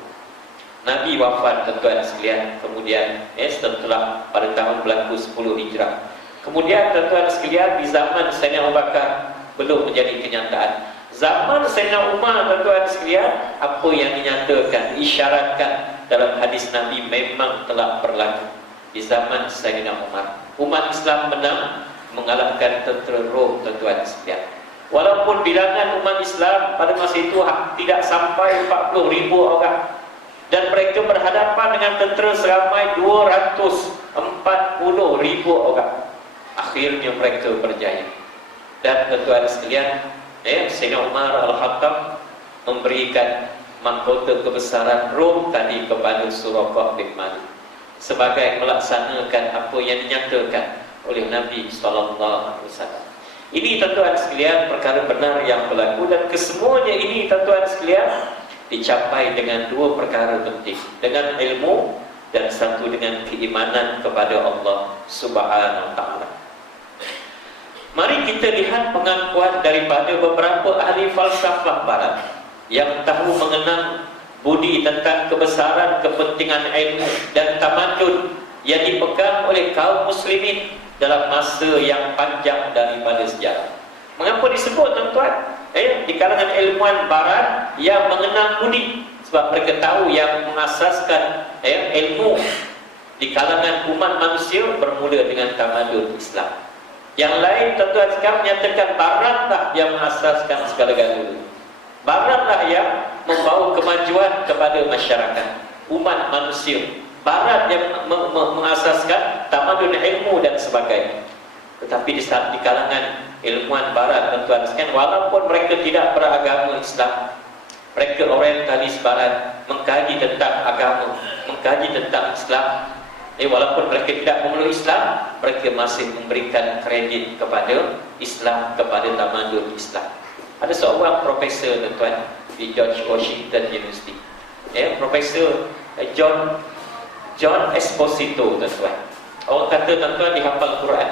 Nabi wafat tuan-tuan sekalian kemudian setelah pada tahun berlaku 10 Hijrah. Kemudian tuan-tuan sekalian di zaman Sayyidina Abu Bakar belum menjadi kenyataan. Zaman Sayyidina Umar tuan-tuan sekalian, apa yang dinyatakan, diisyaratkan dalam hadis Nabi memang telah berlaku. Di zaman Sayyidina Umar, umat Islam menang mengalahkan tentera Rom tuan-tuan sekalian. Walaupun bilangan umat Islam pada masa itu tidak sampai 40,000 orang, dan mereka berhadapan dengan tentera seramai 240,000 orang. Akhirnya mereka berjaya. Dan tuan-tuan sekalian, Sayyidina Umar Al-Khattab memberikan mahkota kebesaran Rom tadi kepada Suraqah bin Malik sebagai melaksanakan apa yang dinyatakan oleh Nabi SAW. Ini tuan-tuan sekalian perkara benar yang berlaku, dan kesemuanya ini tuan-tuan sekalian dicapai dengan dua perkara penting, dengan ilmu dan satu dengan keimanan kepada Allah Subhanahu wa Ta'ala. Mari kita lihat pengakuan daripada beberapa ahli falsafah barat yang tahu mengenang budi tentang kebesaran kepentingan ilmu dan tamadun yang dipegang oleh kaum muslimin dalam masa yang panjang daripada sejarah. Mengapa disebut tuan-tuan di kalangan ilmuwan barat yang mengenang budi? Sebab mereka tahu yang mengasaskan ilmu di kalangan umat manusia bermula dengan tamadun Islam. Yang lain tuan-tuan sekarang menyatakan baratlah yang mengasaskan segala-galanya. Baratlah yang membawa kemajuan kepada masyarakat, umat manusia. Barat yang mengasaskan tamadun ilmu dan sebagainya. Tetapi di kalangan ilmuwan barat tuan-tuan sekalian, walaupun mereka tidak beragama Islam, Mereka orientalis barat, mengkaji tentang agama, mengkaji tentang Islam. Walaupun mereka tidak memeluk Islam, mereka masih memberikan kredit kepada Islam, kepada tamadun Islam. Ada seorang profesor tuan di George Washington University, Profesor John Esposito tuan. Orang kata tuan dihafal Quran,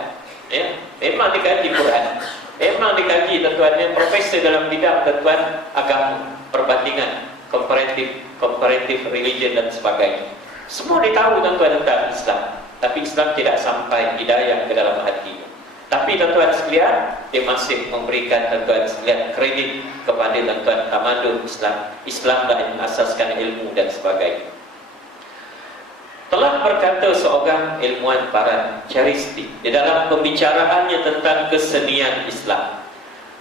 memang dikaji Quran, memang dikaji tuan. Profesor dalam bidang tuan agama, perbandingan, comparative religion dan sebagainya. Semua dia tahu tuan tentang Islam, tapi Islam tidak sampai hidayah ke dalam hatinya. Tapi tuan sekalian, dia masih memberikan tuan sekalian kredit kepada tuan tamadun Islam. Islamlah yang mengasaskan ilmu dan sebagainya. Telah berkata seorang ilmuwan barat, Charisti, di dalam pembicaraannya tentang kesenian Islam,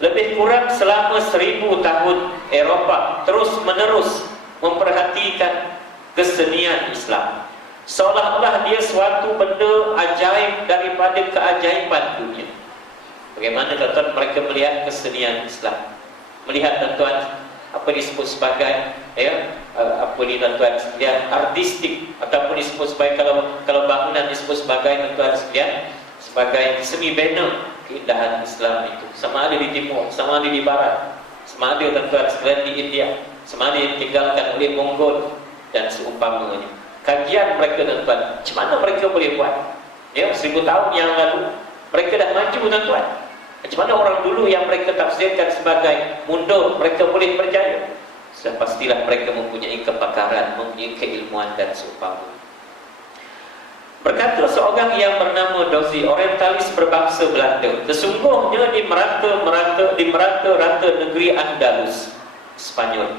lebih kurang selama 1000 tahun Eropah terus menerus memperhatikan kesenian Islam, seolah-olah dia suatu benda ajaib daripada keajaiban dunia. Bagaimana tuan mereka melihat kesenian Islam, melihat tuan apa disebut sebagai apa ni tuan sekalian artistik, ataupun disebut sebagai kalau bangunan disebut sebagai tuan sekalian sebagai semi banner keindahan Islam itu. Sama ada di timur, sama ada di barat, sama ada tuan sekalian di India, sama ada yang ditinggalkan oleh Mongol dan seumpamanya. Kajian mereka tuan, macam mana mereka boleh buat? 1000 tahun yang lalu mereka dah maju tuan. Macam mana orang dulu yang mereka tafsirkan sebagai mundur, mereka boleh berjaya? Sudah pastilah mereka mempunyai kepakaran, mempunyai keilmuan dan seumpamanya. Berkata seorang yang bernama Dozi, orientalis berbangsa Belanda, sesungguhnya di merata-rata negeri Andalus, Spanyol,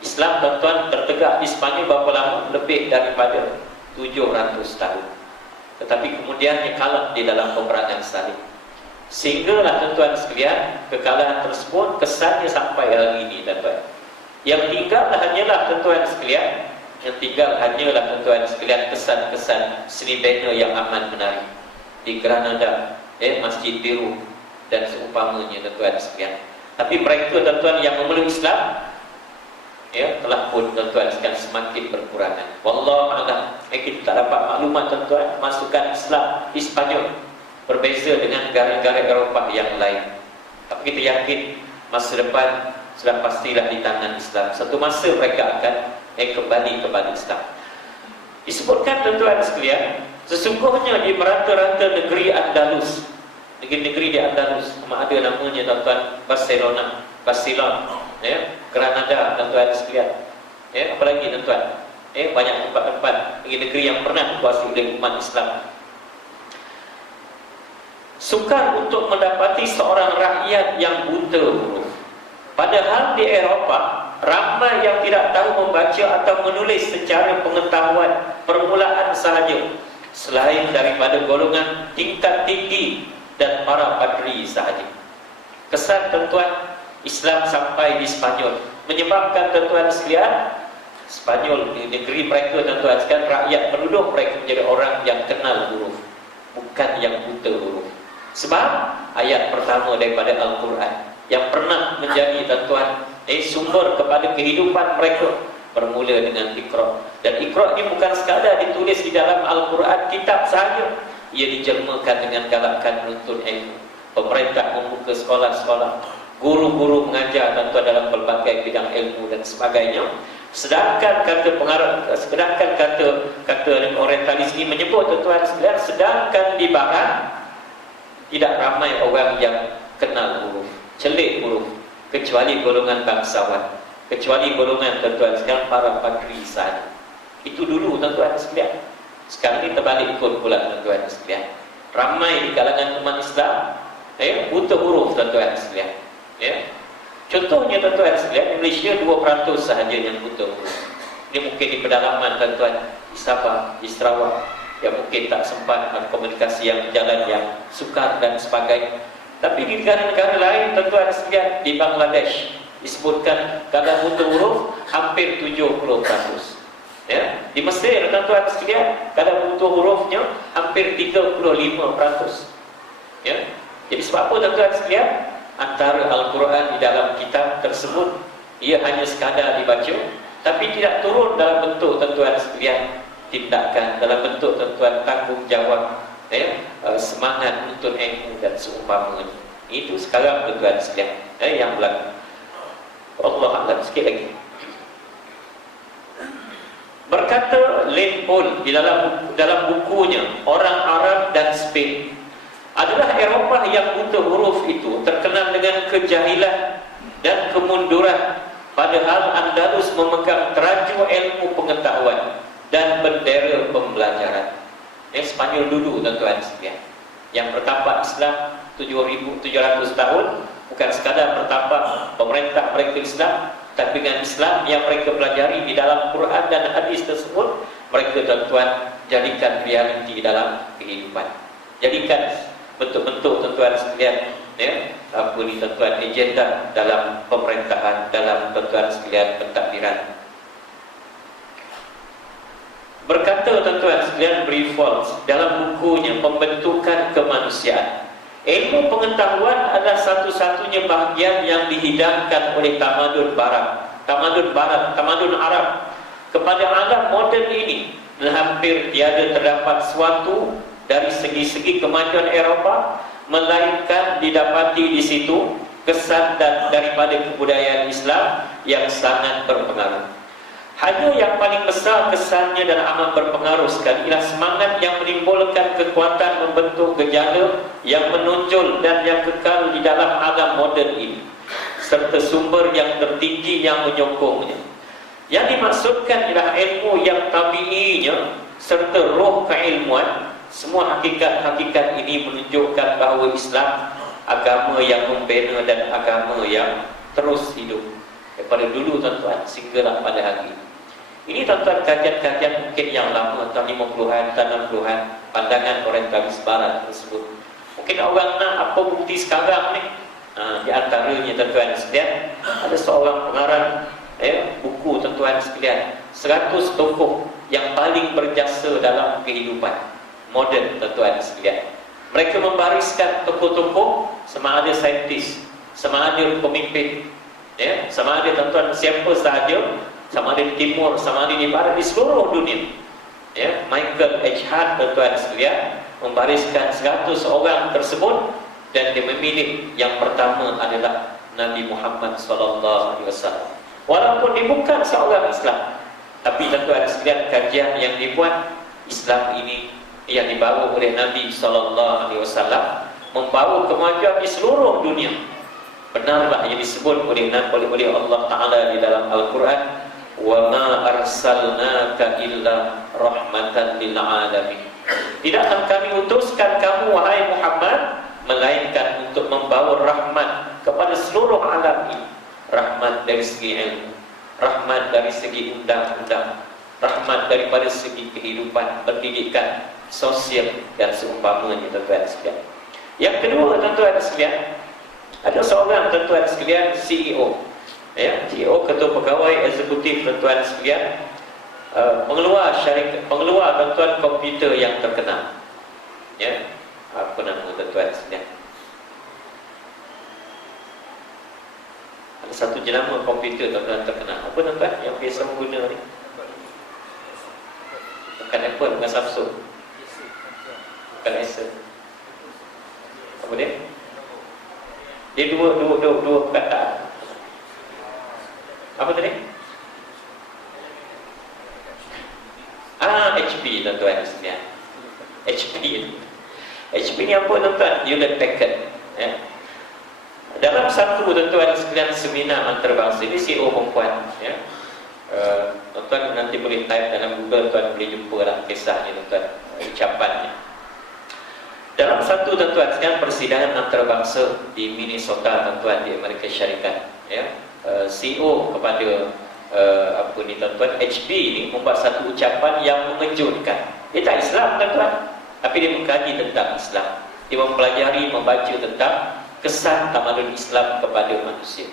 Islam tuan tertegak di Spanyol berapa lama? Lebih daripada 700 tahun. Tetapi kemudian dia kalah di dalam peperangan salib. Sehinggalah tuan sekalian, kekalahan tersebut kesannya sampai hari ini tuan. Yang tinggal hanyalah tuan sekalian, kesan-kesan seni banner yang aman menarik di Granada, Masjid Biru dan seumpamanya tuan sekalian. Tapi mereka tuan yang memeluk Islam telah pun tuan sekalian semakin berkurangan. Wallahu a'lam. Kita tak dapat maklumat tuan masukan Islam di Spanyol berbeza dengan negara-negara Eropah yang lain. Tapi kita yakin masa depan sudah pastilah di tangan Islam. Satu masa mereka akan kembali kepada Islam. Disebutkan tuan sekalian, sesungguhnya di merata-rata negeri Andalus, negeri-negeri di Andalus, ada namanya tuan Barcelona, Granada tuan sekalian, apalagi tuan, banyak tempat-tempat negeri yang pernah dikuasai oleh umat Islam. Sukar untuk mendapati seorang rakyat yang buta huruf. Padahal di Eropah ramai yang tidak tahu membaca atau menulis secara pengetahuan permulaan sahaja, selain daripada golongan tingkat tinggi dan para padri sahaja. Kesan tuan Islam sampai di Spanyol menyebabkan tuan sekalian, Spanyol di negeri mereka tuan sekalian, rakyat penduduk mereka menjadi orang yang kenal huruf, bukan yang buta huruf. Sebab ayat pertama daripada Al-Quran yang pernah menjadi tuan sumber kepada kehidupan mereka bermula dengan Iqra. Dan Iqra ini bukan sekadar ditulis di dalam Al-Quran kitab sahaja, ia dijelmakan dengan galakan menuntut ilmu. Pemerintah membuka sekolah-sekolah, guru-guru mengajar tuan dalam pelbagai bidang ilmu dan sebagainya. Sedangkan kata orientalis ini menyebut tuan sekalian, sedangkan di barat tidak ramai orang yang kenal huruf, celik huruf, kecuali golongan bangsawan, kecuali golongan tuan sekalian para padri sahaja. Itu dulu tuan sekalian. Sekarang ini terbalik ikut pula tuan sekalian. Ramai di kalangan umat Islam buta huruf tuan sekalian. Contohnya tuan sekalian, Malaysia 2% sahaja yang buta huruf. Ini mungkin di pedalaman tuan, di Sabah, di Sarawak, yang mungkin tak sempat komunikasi yang berjalan yang sukar dan sebagainya. Tapi di negara-negara lain tuan sekalian, di Bangladesh disebutkan kalau buta huruf hampir 70%. Di Mesir tuan sekalian, kalau buta hurufnya hampir 35%. Jadi sebab apa tuan sekalian? Antara Al-Quran di dalam kitab tersebut Ia hanya sekadar dibaca, tapi tidak turun dalam bentuk tuan-tuan sekalian tindakan, dalam bentuk tuan-tuan tanggungjawab, semangat untuk ilmu dan seumpamanya. Itu sekarang tuan-tuan sekalian yang berlaku. Allah Alam. Sikit lagi. Berkata Lane Paul di dalam bukunya Orang Arab dan Spain, adalah Eropah yang buta huruf itu terkenal dengan kejahilan dan kemunduran, padahal Andalus memegang teraju ilmu pengetahuan dan bendera pembelajaran. Spanyol dulu tuan-tuan sekalian, yang bertapak Islam 7,700 tahun, bukan sekadar bertapak pemerintah mereka Islam, tapi dengan Islam yang mereka pelajari di dalam Quran dan hadis tersebut, mereka tuan-tuan jadikan realiti dalam kehidupan. Jadikan bentuk-bentuk tuan-tuan sekalian, apa ni tuan-tuan, agenda dalam pemerintahan, dalam tuan-tuan sekalian pentadbiran. Berkata tuan-tuan sekalian Brevoort dalam bukunya Pembentukan Kemanusiaan, ilmu pengetahuan adalah satu-satunya bahagian yang dihidangkan oleh tamadun Barat, tamadun Arab kepada alam moden ini, dan hampir tiada terdapat sesuatu dari segi-segi kemajuan Eropah melainkan didapati di situ kesan dan daripada kebudayaan Islam yang sangat berpengaruh. Hanya yang paling besar kesannya dan amat berpengaruh sekali ialah semangat yang menimbulkan kekuatan membentuk gejala yang menonjol dan yang kekal di dalam alam moden ini, serta sumber yang tertinggi yang menyokongnya. Yang dimaksudkan ialah ilmu yang tabi'inya serta roh keilmuan. Semua hakikat-hakikat ini menunjukkan bahawa Islam agama yang membina dan agama yang terus hidup daripada dulu tuan-tuan sehinggalah pada hari ini. Ini tuan-tuan kajian-kajian mungkin yang lama, tahun 50-an, tahun 60-an, pandangan orientalis barat tersebut. Mungkin orang nak apa bukti sekarang ni? Di antaranya tuan-tuan sekalian, ada seorang pengarang buku tuan-tuan sekalian, 100 tokoh yang paling berjasa dalam kehidupan moden tuan-tuan sekalian. Mereka membariskan tokoh-tokoh, sama ada saintis, sama ada pemimpin, sama ada tuan-tuan siapa sahaja, sama ada di timur, sama ada di barat, di seluruh dunia. Michael H. Hart tuan-tuan sekalian membariskan 100 orang tersebut, dan dia memilih yang pertama adalah Nabi Muhammad SAW. Walaupun dia bukan seorang Islam, tapi tuan-tuan sekalian kajian yang dibuat Islam ini yang dibawa oleh Nabi SAW membawa kemajuan di seluruh dunia. Benarlah yang disebut oleh Allah Ta'ala di dalam Al-Quran, wa ma arsalnaka illa rahmatan lil alamin. Tidak akan kami utuskan kamu wahai Muhammad melainkan untuk membawa rahmat kepada seluruh alam ini. Rahmat dari segi ilmu, rahmat dari segi undang-undang, rahmat daripada segi kehidupan, pendidikan, sosial dan seumpamanya tuan-tuan sekalian. Yang kedua tuan-tuan sekalian, ada seorang tuan-tuan sekalian CEO, CEO, ketua pegawai eksekutif tuan-tuan sekalian, pengeluar tuan-tuan komputer yang terkenal. Apa nama tuan-tuan sekalian? Ada satu jenama komputer tuan-tuan terkenal. Apa tuan-tuan yang biasa mengguna ni? Bukan Apple, bukan Samsung, bukan Acer. Apa dia? Dia dua perkataan. Apa tadi? HP tuan-tuan sekalian. HP ni apa tuan-tuan? Hewlett Packard. Dalam satu tuan-tuan sekalian seminar antarabangsa, ini CEO perempuan. Tuan-tuan nanti boleh type dalam Google, tuan boleh jumpa lah kisahnya tuan-tuan, ucapannya. Dalam satu tuan-tuan sekalian persidangan antarabangsa di Minnesota tuan-tuan di Amerika Syarikat, CEO kepada tuan-tuan HP ini membuat satu ucapan yang mengejutkan. Dia tak Islam tuan-tuan, tapi dia mengkaji tentang Islam. Dia mempelajari, membaca tentang kesan tamadun Islam kepada manusia.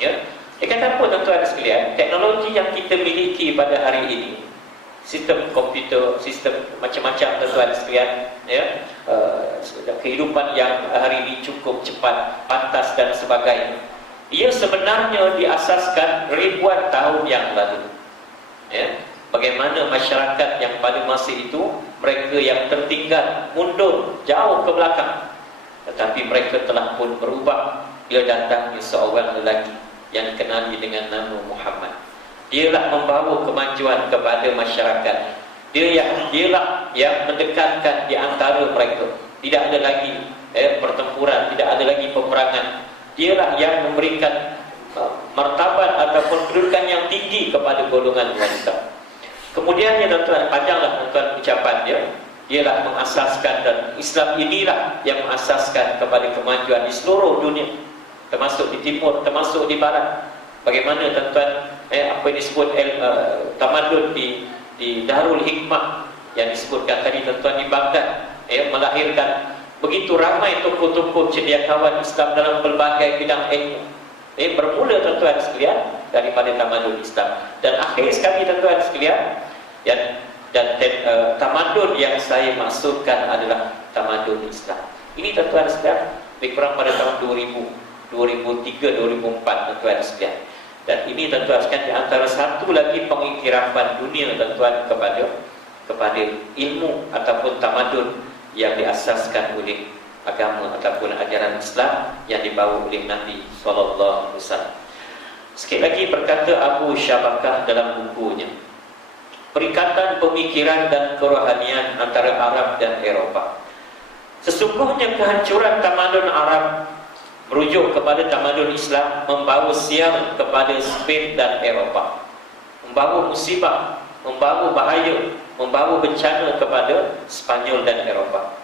Dia kata apa tuan-tuan sekalian? Teknologi yang kita miliki pada hari ini, sistem komputer, sistem macam-macam tuan-tuan sekalian, kehidupan yang hari ini cukup cepat, pantas dan sebagainya, Ia sebenarnya diasaskan ribuan tahun yang lalu. Ya, bagaimana masyarakat yang pada masa itu mereka yang tertinggal, mundur jauh ke belakang, tetapi mereka telah pun berubah. Dia datangnya seorang lelaki yang dikenali dengan nama Muhammad. Dialah membawa kemajuan kepada masyarakat. Dialah yang mendekatkan di antara mereka. Tidak ada lagi pertempuran, tidak ada lagi peperangan. Dialah yang memberikan martabat ataupun kedudukan yang tinggi kepada golongan wanita. Kemudian tuan-tuan, panjanglah tuan-tuan ucapan dia. Dialah mengasaskan, dan Islam inilah yang mengasaskan kepada kemajuan di seluruh dunia, termasuk di timur, termasuk di barat. Bagaimana tuan-tuan apa yang disebut tamadun di Darul Hikmah yang disebutkan tadi tuan-tuan di Baghdad, melahirkan begitu ramai tokoh-tokoh cendekiawan Islam dalam berbagai bidang ilmu. Bermula tuan-tuan sekalian daripada tamadun Islam, dan akhir sekali tuan-tuan sekalian, dan tamadun yang saya maksudkan adalah tamadun Islam. Ini tuan-tuan sekalian lebih kurang pada tahun 2003, 2004 tuan-tuan sekalian. Dan ini tuan-tuan sekalian di antara satu lagi pengiktirafan dunia tuan-tuan kepada ilmu ataupun tamadun yang diasaskan oleh agama ataupun ajaran Islam yang dibawa oleh Nabi SAW. Sekali lagi berkata Abu Syabakah dalam bukunya, Perikatan Pemikiran dan Kerohanian antara Arab dan Eropah. Sesungguhnya kehancuran tamadun Arab merujuk kepada tamadun Islam, membawa sial kepada Spain dan Eropah, membawa musibah, membawa bahaya, membawa bencana kepada Spanyol dan Eropah.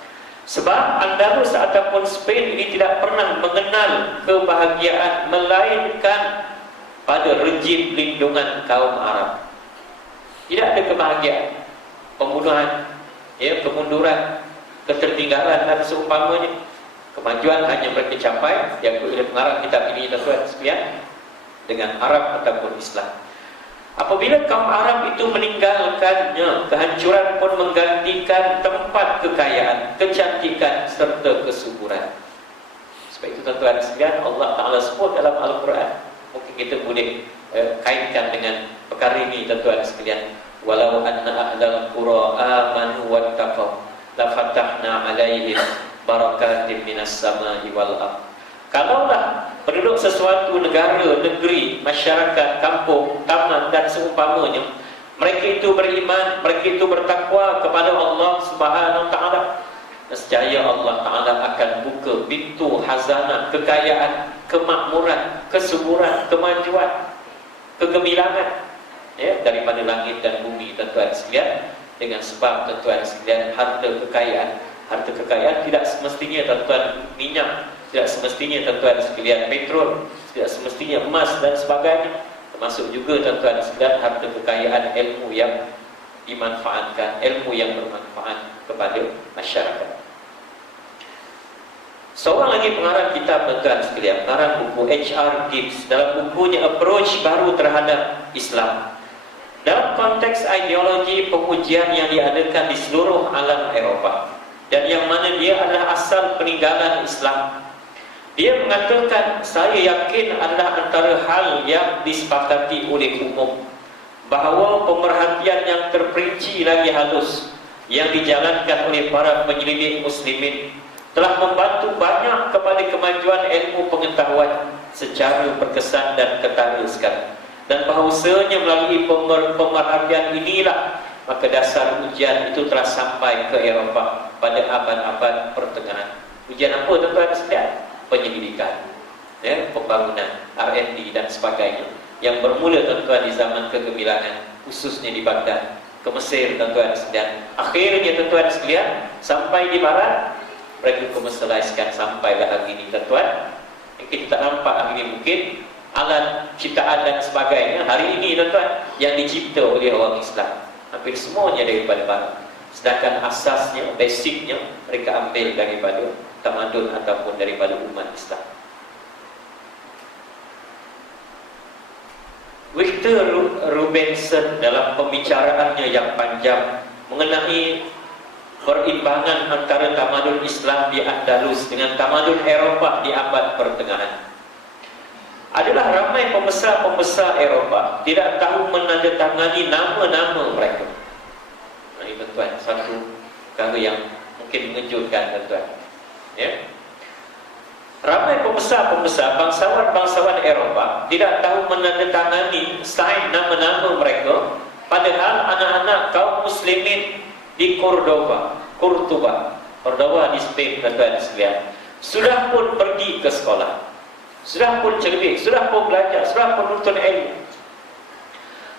Sebab Andalus ataupun Spain ini tidak pernah mengenal kebahagiaan melainkan pada rejim lindungan kaum Arab. Tidak ada kebahagiaan, pembunuhan, kemunduran, ketertinggalan dan seumpamanya. Kemajuan hanya mereka capai yang oleh pengarang kitab ini tuan-tuan sekalian dengan Arab ataupun Islam. Apabila kaum Arab itu meninggalkannya, kehancuran pun menggantikan tempat kekayaan, kecantikan serta kesuburan. Sebab itu tuan-tuan sekalian, Allah Ta'ala sebut dalam Al-Quran. Mungkin kita boleh kaitkan dengan perkara ini tuan-tuan sekalian. Walau anna ahlal qura amanu wattaqaw la fatahna alaihim barakatim minas samai wal ardh. Kalaulah penduduk sesuatu negara, negeri, masyarakat, kampung, taman dan seumpamanya, mereka itu beriman, mereka itu bertakwa kepada Allah Subhanahu wa taala, nescaya Allah Taala akan buka pintu khazanah kekayaan, kemakmuran, kesuburan, kemajuan, kegemilangan daripada langit dan bumi tuan-tuan sekalian. Dengan sebab tuan-tuan sekalian, harta kekayaan tidak semestinya tuan-tuan minyak, tidak semestinya tuan-tuan sekalian petrol, tidak semestinya emas dan sebagainya. Termasuk juga tuan-tuan sekalian harta kekayaan ilmu yang dimanfaatkan, ilmu yang bermanfaat kepada masyarakat. Seorang lagi pengarang kitab tuan-tuan sekalian, pengarang buku H.R. Gibbs, dalam bukunya Approach Baru Terhadap Islam, dalam konteks ideologi pengujian yang diadakan di seluruh alam Eropah, dan yang mana dia adalah asal peninggalan Islam, dia mengatakan, saya yakin adalah antara hal yang disepakati oleh umum bahawa pemerhatian yang terperinci lagi halus yang dijalankan oleh para penyelidik muslimin telah membantu banyak kepada kemajuan ilmu pengetahuan secara berkesan dan ketara sekali. Dan bahawasanya melalui pemerhatian inilah maka dasar ujian itu telah sampai ke Eropah pada abad-abad pertengahan. Ujian apa tuan-tuan sekalian? Penyelidikan, pembangunan, R&D dan sebagainya, yang bermula tuan-tuan di zaman kegemilangan, khususnya di Baghdad, ke Mesir tuan-tuan sekalian. Akhirnya tuan-tuan sekalian sampai di barat, mereka komersialiskan sampai hari ini tuan-tuan. Kita tak nampak hari ini mungkin alat ciptaan dan sebagainya hari ini tuan-tuan yang dicipta oleh orang Islam, hampir semuanya daripada barat. Sedangkan asasnya, basicnya mereka ambil daripada tamadun ataupun daripada umat Islam. Victor Robinson dalam pembicaraannya yang panjang mengenai perimbangan antara tamadun Islam di Andalus dengan tamadun Eropah di abad pertengahan, adalah ramai pembesar-pembesar Eropah tidak tahu menandatangani nama-nama mereka. Ini tuan-tuan, satu perkara yang mungkin mengejutkan tuan-tuan. Ya. Ramai pembesar-pembesar bangsawan-bangsawan Eropah tidak tahu menandatangani sign nama-nama mereka, padahal anak-anak kaum muslimin di Cordoba di Spain, tuan-tuan sekalian, sudah pun pergi ke sekolah, sudah pun cerdik, sudah pun belajar, sudah pun menuntut ilmu.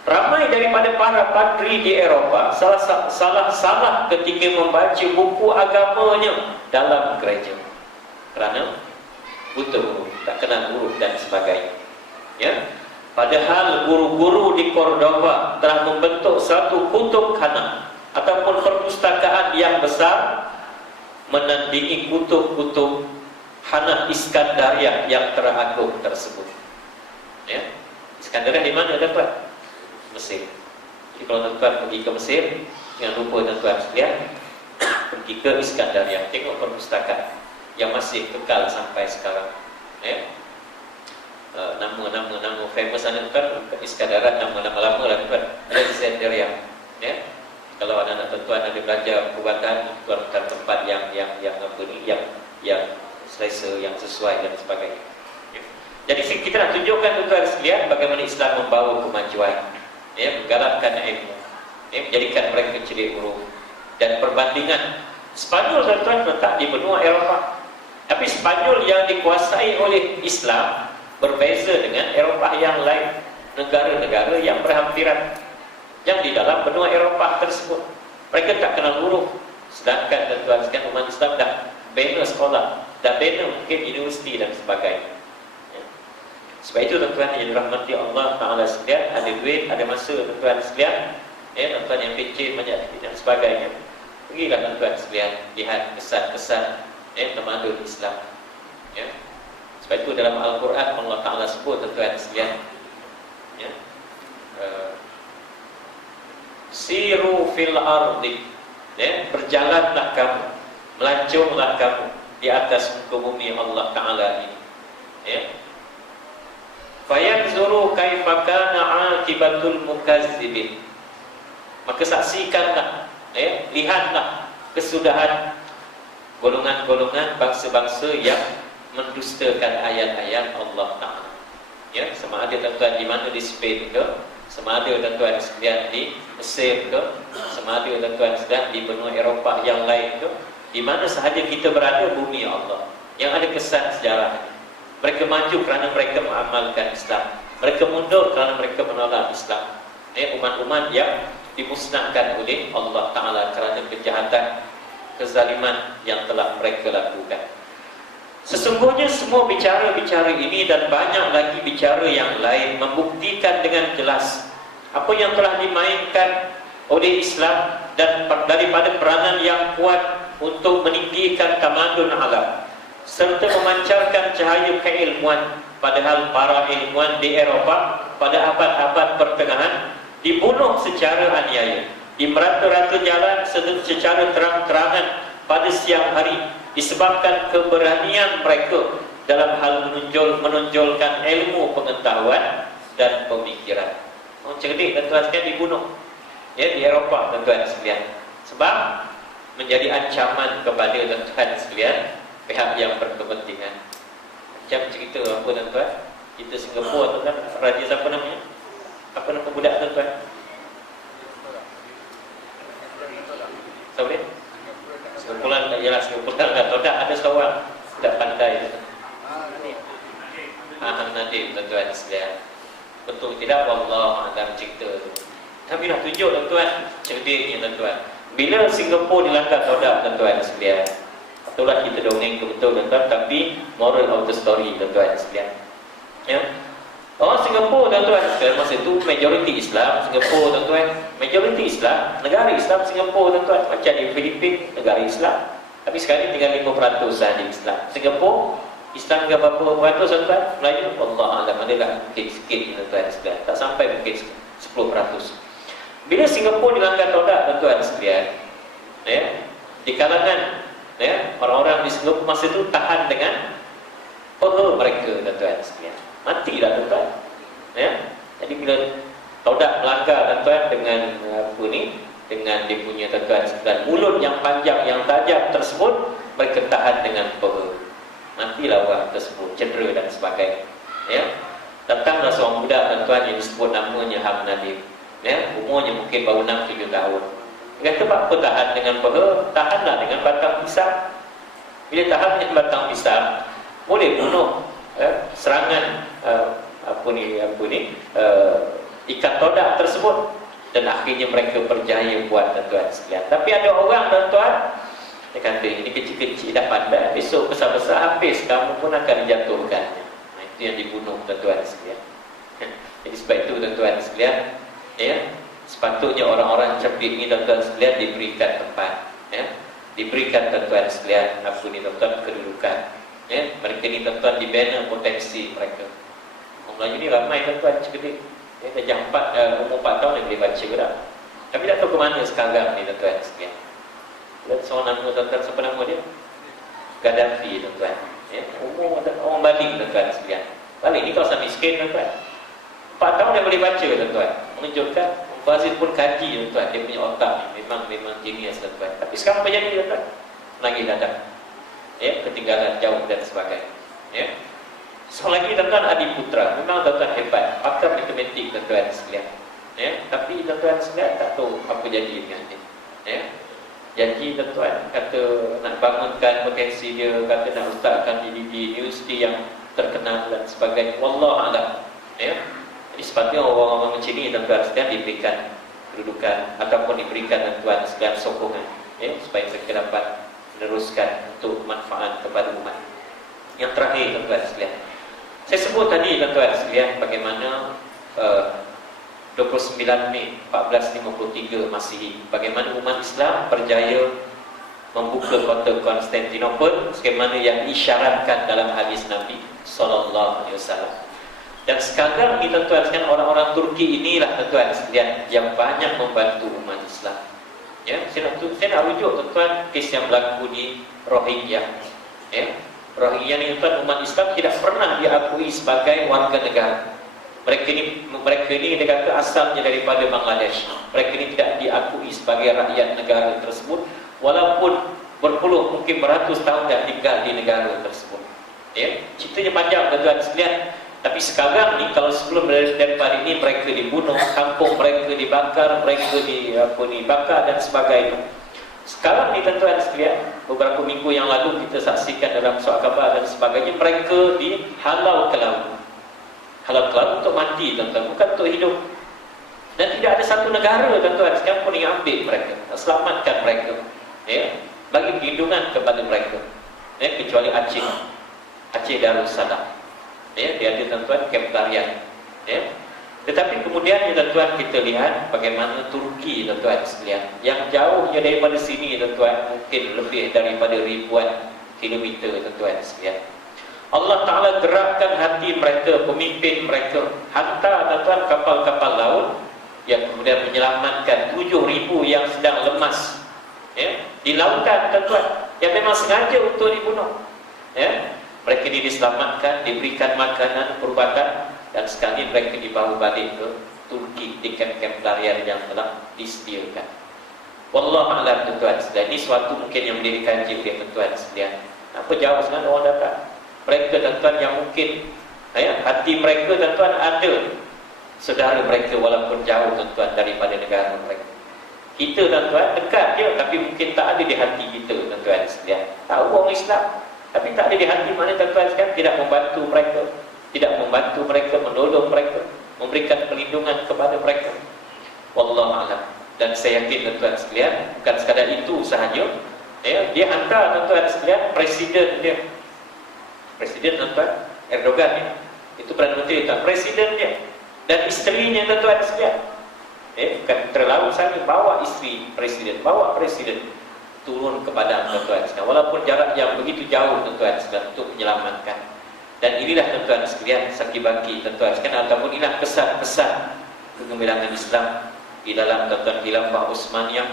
Ramai daripada para padri di Eropah salah ketika membaca buku agamanya dalam gereja kerana buta huruf, tak kenal huruf dan sebagainya. Ya, padahal guru-guru di Cordoba telah membentuk satu kutubkhana ataupun perpustakaan yang besar menandingi kutub-kutub Hana Iskandaria yang teragung tersebut. Ya, Iskandaria di mana dapat? Mesir. Jadi kalau tuan-tuan pergi ke Mesir, jangan lupa tuan-tuan sekalian pergi ke Iskandaria, tengok perpustakaan yang masih kekal sampai sekarang. Ya, nama famous ada tuan Iskandaria, nama-nama lama lah tuan. Alexandria. Ya, kalau anak-anak tuan-tuan ada belajar perubatan, tuan-tuan tempat yang apa ni, yang selesa, yang sesuai dan sebagainya. Ya. Jadi kita nak tunjukkan tuan-tuan sekalian bagaimana Islam membawa kemajuan, ya, menggalakkan ilmu, ya, menjadikan mereka cerdik huruf. Dan perbandingan Spanyol tuan-tuan letak di benua Eropah, tapi Spanyol yang dikuasai oleh Islam berbeza dengan Eropah yang lain, negara-negara yang berhampiran yang di dalam benua Eropah tersebut. Mereka tak kenal huruf, sedangkan tuan-tuan sekalian umat Islam dah bina sekolah, dah bina mungkin universiti dan sebagainya. Ya. Sebab itu tuan-tuan yang dirahmati Allah Ta'ala sekalian, ada duit, ada masa tuan-tuan sekalian, ya, tuan-tuan yang fikir banyak dan sebagainya, pergilah tuan-tuan sekalian lihat kesan-kesan, ya, tamadun Islam. Ya. Sebab itu dalam Al-Quran Allah Ta'ala sebut tuan-tuan sekalian, ya, siru fil ardi, ya, berjalanlah kamu, melanconglah kamu di atas muka bumi Allah Ta'ala ini, ya. Fayanzuru kaifa kana akibatul mukazzibin, maka saksikanlah, ya, lihatlah kesudahan golongan-golongan bangsa-bangsa yang mendustakan ayat-ayat Allah Ta'ala. Ya, sama ada tuan-tuan di mana di Spain ke, sama ada tuan-tuan sekalian di Mesir ke, sama ada tuan-tuan sekalian di benua Eropah yang lain ke, di mana sahaja kita berada bumi Allah yang ada kesan sejarah. Mereka maju kerana mereka mengamalkan Islam, mereka mundur kerana mereka menolak Islam. Umat-umat yang dimusnahkan oleh Allah Ta'ala kerana kejahatan, kezaliman yang telah mereka lakukan. Sesungguhnya semua bicara-bicara ini dan banyak lagi bicara yang lain membuktikan dengan jelas apa yang telah dimainkan oleh Islam dan daripada peranan yang kuat untuk meninggikan tamadun alam serta memancarkan cahaya keilmuan. Padahal para ilmuwan di Eropah pada abad-abad pertengahan dibunuh secara aniaya di merata-rata jalan secara terang-terangan pada siang hari disebabkan keberanian mereka dalam hal menonjolkan ilmu pengetahuan dan pemikiran. Orang cerdik tuan-tuan sekalian dibunuh, ya, di Eropah tuan-tuan sekalian, sebab menjadi ancaman kepada tuan-tuan sekalian pihak yang berkepentingan. Macam cerita apa tuan-tuan, kita Singapura tuan-tuan, raja siapa namanya? Apa nama budak tuan-tuan? Siapa dia? Singapura, ialah Singapura atau tak, ada seorang tak pandai. Nadim tuan-tuan sekalian. Betul tidak? Wallah alam cerita tu. Tapi dah tunjuk tuan-tuan cerdiknya tuan-tuan. Bila Singapura dilanggar todak tuan-tuan sekalian, itulah kita dongeng ke betul tuan-tuan, tapi moral of the story tuan-tuan sekalian. Ya. Orang Singapura tuan-tuan sekalian masa itu majoriti Islam. Singapura tuan-tuan majoriti Islam, negara Islam Singapura tuan-tuan. Macam di Filipina negara Islam, tapi sekarang tinggal 5% sahaja Islam. Singapura Islam ke berapa peratus tuan-tuan? Melayu Allah alam adalah mungkin sikit tuan-tuan sekalian, tak sampai mungkin 10%. Bila Singapura dilanggar todak tuan-tuan sekalian, ya, di kalangan, ya, orang-orang di Singapura masa itu tahan dengan peha mereka tuan-tuan sekalian. matilah tuan-tuan. Ya. Jadi bila Taudak melanggar tuan-tuan dengan apa ni, dengan dia punya tuan-tuan sekalian mulut yang panjang yang tajam tersebut, mereka tahan dengan peha. Matilah orang tersebut, cedera dan sebagainya. Ya. Datanglah seorang budak tuan-tuan yang disebut namanya Ham Nadim. Ya, umurnya mungkin baru 6-7 tahun. Dia kata, apa tahan dengan peha? Tahanlah dengan batang pisang. Bila tahan dengan batang pisang, boleh bunuh serangan ikan todak tersebut, dan akhirnya mereka berjaya buat tuan-tuan sekalian. Tapi ada orang tuan-tuan, dia kata ini kecil-kecil dah pandai, besok besar-besar habis kamu pun akan dijatuhkan. Itu yang dibunuh tuan-tuan sekalian. Jadi sebab itu tuan-tuan sekalian, ya, sepatutnya orang-orang cerdik ni tuan-tuan sekalian diberikan tempat, ya, diberikan tuan-tuan sekalian tuan-tuan kedudukan. Ya, mereka ni tuan-tuan dibina potensi mereka. Orang Melayu ni ramai tuan-tuan cerdik. Ya, dah umur 4 tahun dia boleh baca dah. Tapi tak tahu ke mana sekarang ni tuan-tuan sekalian. Dan seorang nama tuan-tuan, siapa nama dia? Gaddafi tuan-tuan. Ya, umur orang Bali tuan-tuan sekalian. Bali ni kawasan miskin tuan-tuan. 4 tahun dia boleh baca tuan-tuan. Mengejutkan. Fazil pun kaji tuan-tuan. Dia punya otak ni memang genius tuan-tuan. Tapi sekarang apa jadi tuan-tuan? Lagi dadak. Ya, ketinggalan jauh dan sebagainya. Ya. Seorang lagi tuan-tuan Adi Putra. Memang tuan-tuan hebat, pakar matematik tuan-tuan sekalian. Ya, tapi tuan-tuan sekalian tak tahu apa jadi dengan dia. Ya. Janji tuan-tuan kata nak bangunkan potensi dia, kata nak letakkan di universiti yang terkenal dan sebagainya. Wallahualam. Ya. Jadi sepatutnya orang-orang macam ni tuan-tuan sekalian diberikan kedudukan ataupun diberikan tuan-tuan sekalian sokongan, ya, supaya mereka dapat meneruskan untuk manfaat kepada umat. Yang terakhir tuan-tuan sekalian, saya sebut tadi tuan-tuan sekalian bagaimana 29 Mei 1453 Masihi, bagaimana umat Islam berjaya membuka kota Konstantinopel sebagaimana yang disyaratkan dalam hadis Nabi sallallahu alaihi wasallam. Dan sekarang ni tuan-tuan sekalian, orang-orang Turki inilah tuan-tuan sekalian yang banyak membantu umat Islam. Ya, saya nak rujuk tuan-tuan kes yang berlaku di Rohingya. Ya, Rohingya ni tuan, umat Islam tidak pernah diakui sebagai warga negara. Mereka ni dia kata asalnya daripada Bangladesh. Mereka ni tidak diakui sebagai rakyat negara tersebut, walaupun berpuluh mungkin beratus tahun dah tinggal di negara tersebut. Ya, ceritanya panjang tuan-tuan sekalian. Tapi sekarang ni, kalau sebelum daripada ini mereka dibunuh, kampung mereka dibakar, mereka dibakar dan sebagainya. Sekarang ni tuan-tuan sekalian, beberapa minggu yang lalu kita saksikan dalam surat khabar dan sebagainya, mereka dihalau ke laut. Halau ke laut untuk mati tuan-tuan, bukan untuk hidup. Dan tidak ada satu negara tuan-tuan sekalian pun yang ambil mereka, selamatkan mereka, ya, bagi perlindungan kepada mereka, ya, kecuali Aceh Darussalam. Ya, dia ada tuan-tuan kamp pelarian. Ya. Tetapi kemudian tuan-tuan kita lihat bagaimana Turki tuan-tuan sekalian, yang jauhnya daripada sini tuan-tuan mungkin lebih daripada ribuan kilometer tuan-tuan sekalian. Allah Ta'ala gerakkan hati mereka, pemimpin mereka, hantar tuan-tuan kapal-kapal laut yang kemudian menyelamatkan 7,000 yang sedang lemas, ya, di lautan tuan-tuan, yang memang sengaja untuk dibunuh. Ya. Mereka ini diselamatkan, diberikan makanan, perubatan, dan sekali mereka dibawa balik ke Turki di kamp-kamp pelarian yang telah disediakan. Wallahualam tuan-tuan sekalian, ini suatu mungkin yang boleh dikaji oleh tuan-tuan sekalian. Apa jauh sangat orang datang. Mereka tuan-tuan yang mungkin, ya, hati mereka tuan-tuan ada saudara mereka walaupun jauh tuan-tuan daripada negara mereka. Kita tuan-tuan dekat dia, tapi mungkin tak ada di hati kita tuan-tuan sekalian. Tahu orang Islam, tapi tak ada di hati mana tuan-tuan sekalian, tidak membantu mereka, menolong mereka, memberikan perlindungan kepada mereka. Wallahualam. Dan saya yakin tuan-tuan sekalian, bukan sekadar itu sahaja, ya, dia hantar tuan-tuan sekalian presiden tuan-tuan Erdogan ni, itu Perdana Menteri tuan, presiden dia dan isterinya tuan-tuan sekalian, bukan terlalu saja, bawa isteri presiden, bawa presiden turun ke padang tuan-tuan sekalian, walaupun jarak yang begitu jauh tuan-tuan sekalian, untuk menyelamatkan. Dan inilah tuan-tuan sekalian sakibaki tuan-tuan sekalian, ataupun inilah pesan-pesan kegemilangan Islam di dalam tuan-tuan khilafah Utsmaniyah,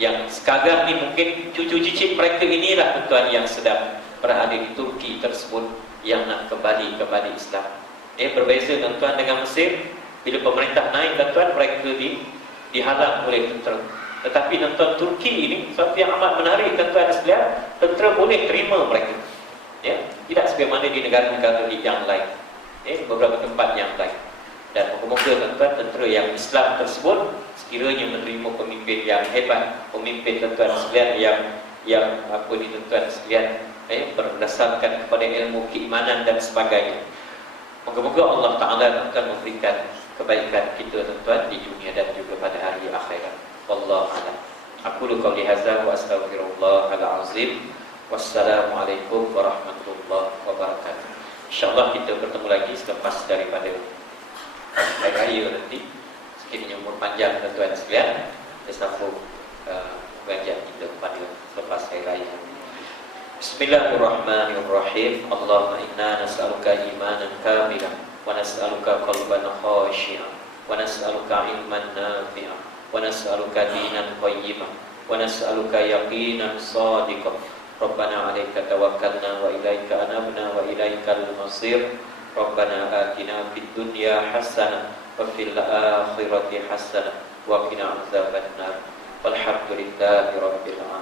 yang sekarang ni mungkin cucu cicit mereka inilah tuan-tuan yang sedang berada di Turki tersebut, yang nak kembali kepada Islam. Berbeza tuan-tuan dengan Mesir. Bila pemerintah naik tuan-tuan, mereka dihalang oleh tentera. Tetapi tuan-tuan Turki ini sesuatu yang amat menarik tuan-tuan sekalian, tentera boleh terima mereka. Tidak sebagaimana di negara-negara yang lain, beberapa tempat yang lain. Dan moga-moga tuan-tuan tentera yang Islam tersebut sekiranya menerima pemimpin yang hebat, pemimpin tuan-tuan sekalian yang apa ni tuan-tuan sekalian, berdasarkan kepada ilmu keimanan dan sebagainya. Moga-moga Allah Ta'ala akan memberikan kebaikan kita tuan-tuan di dunia dan juga pada hari akhirat. Wallahu a'lam. Aqulu qawli hadza wa astaghfirullahal azim. Wassalamualaikum warahmatullahi wabarakatuh. InsyaAllah kita bertemu lagi selepas daripada hari raya nanti. Sekiranya umur panjang tuan-tuan sekalian, kita sambung pengajian kita pada selepas hari raya. Bismillahirrahmanirrahim. Allahumma inna nas'aluka imanan kamilan wa nas'aluka qalban khashi'an wa nas'aluka ilman nafi'an wa nas'aluka dinan qayyiman wa nas'aluka yaqinan shadiqan. Rabbana 'alaika tawakkalna wa ilaika anabna wa ilaikal masir. Rabbana atina fid dunya hasanah wa fil akhirati hasanah wa qina adzabannar. Walhamdulillahi rabbil alamin.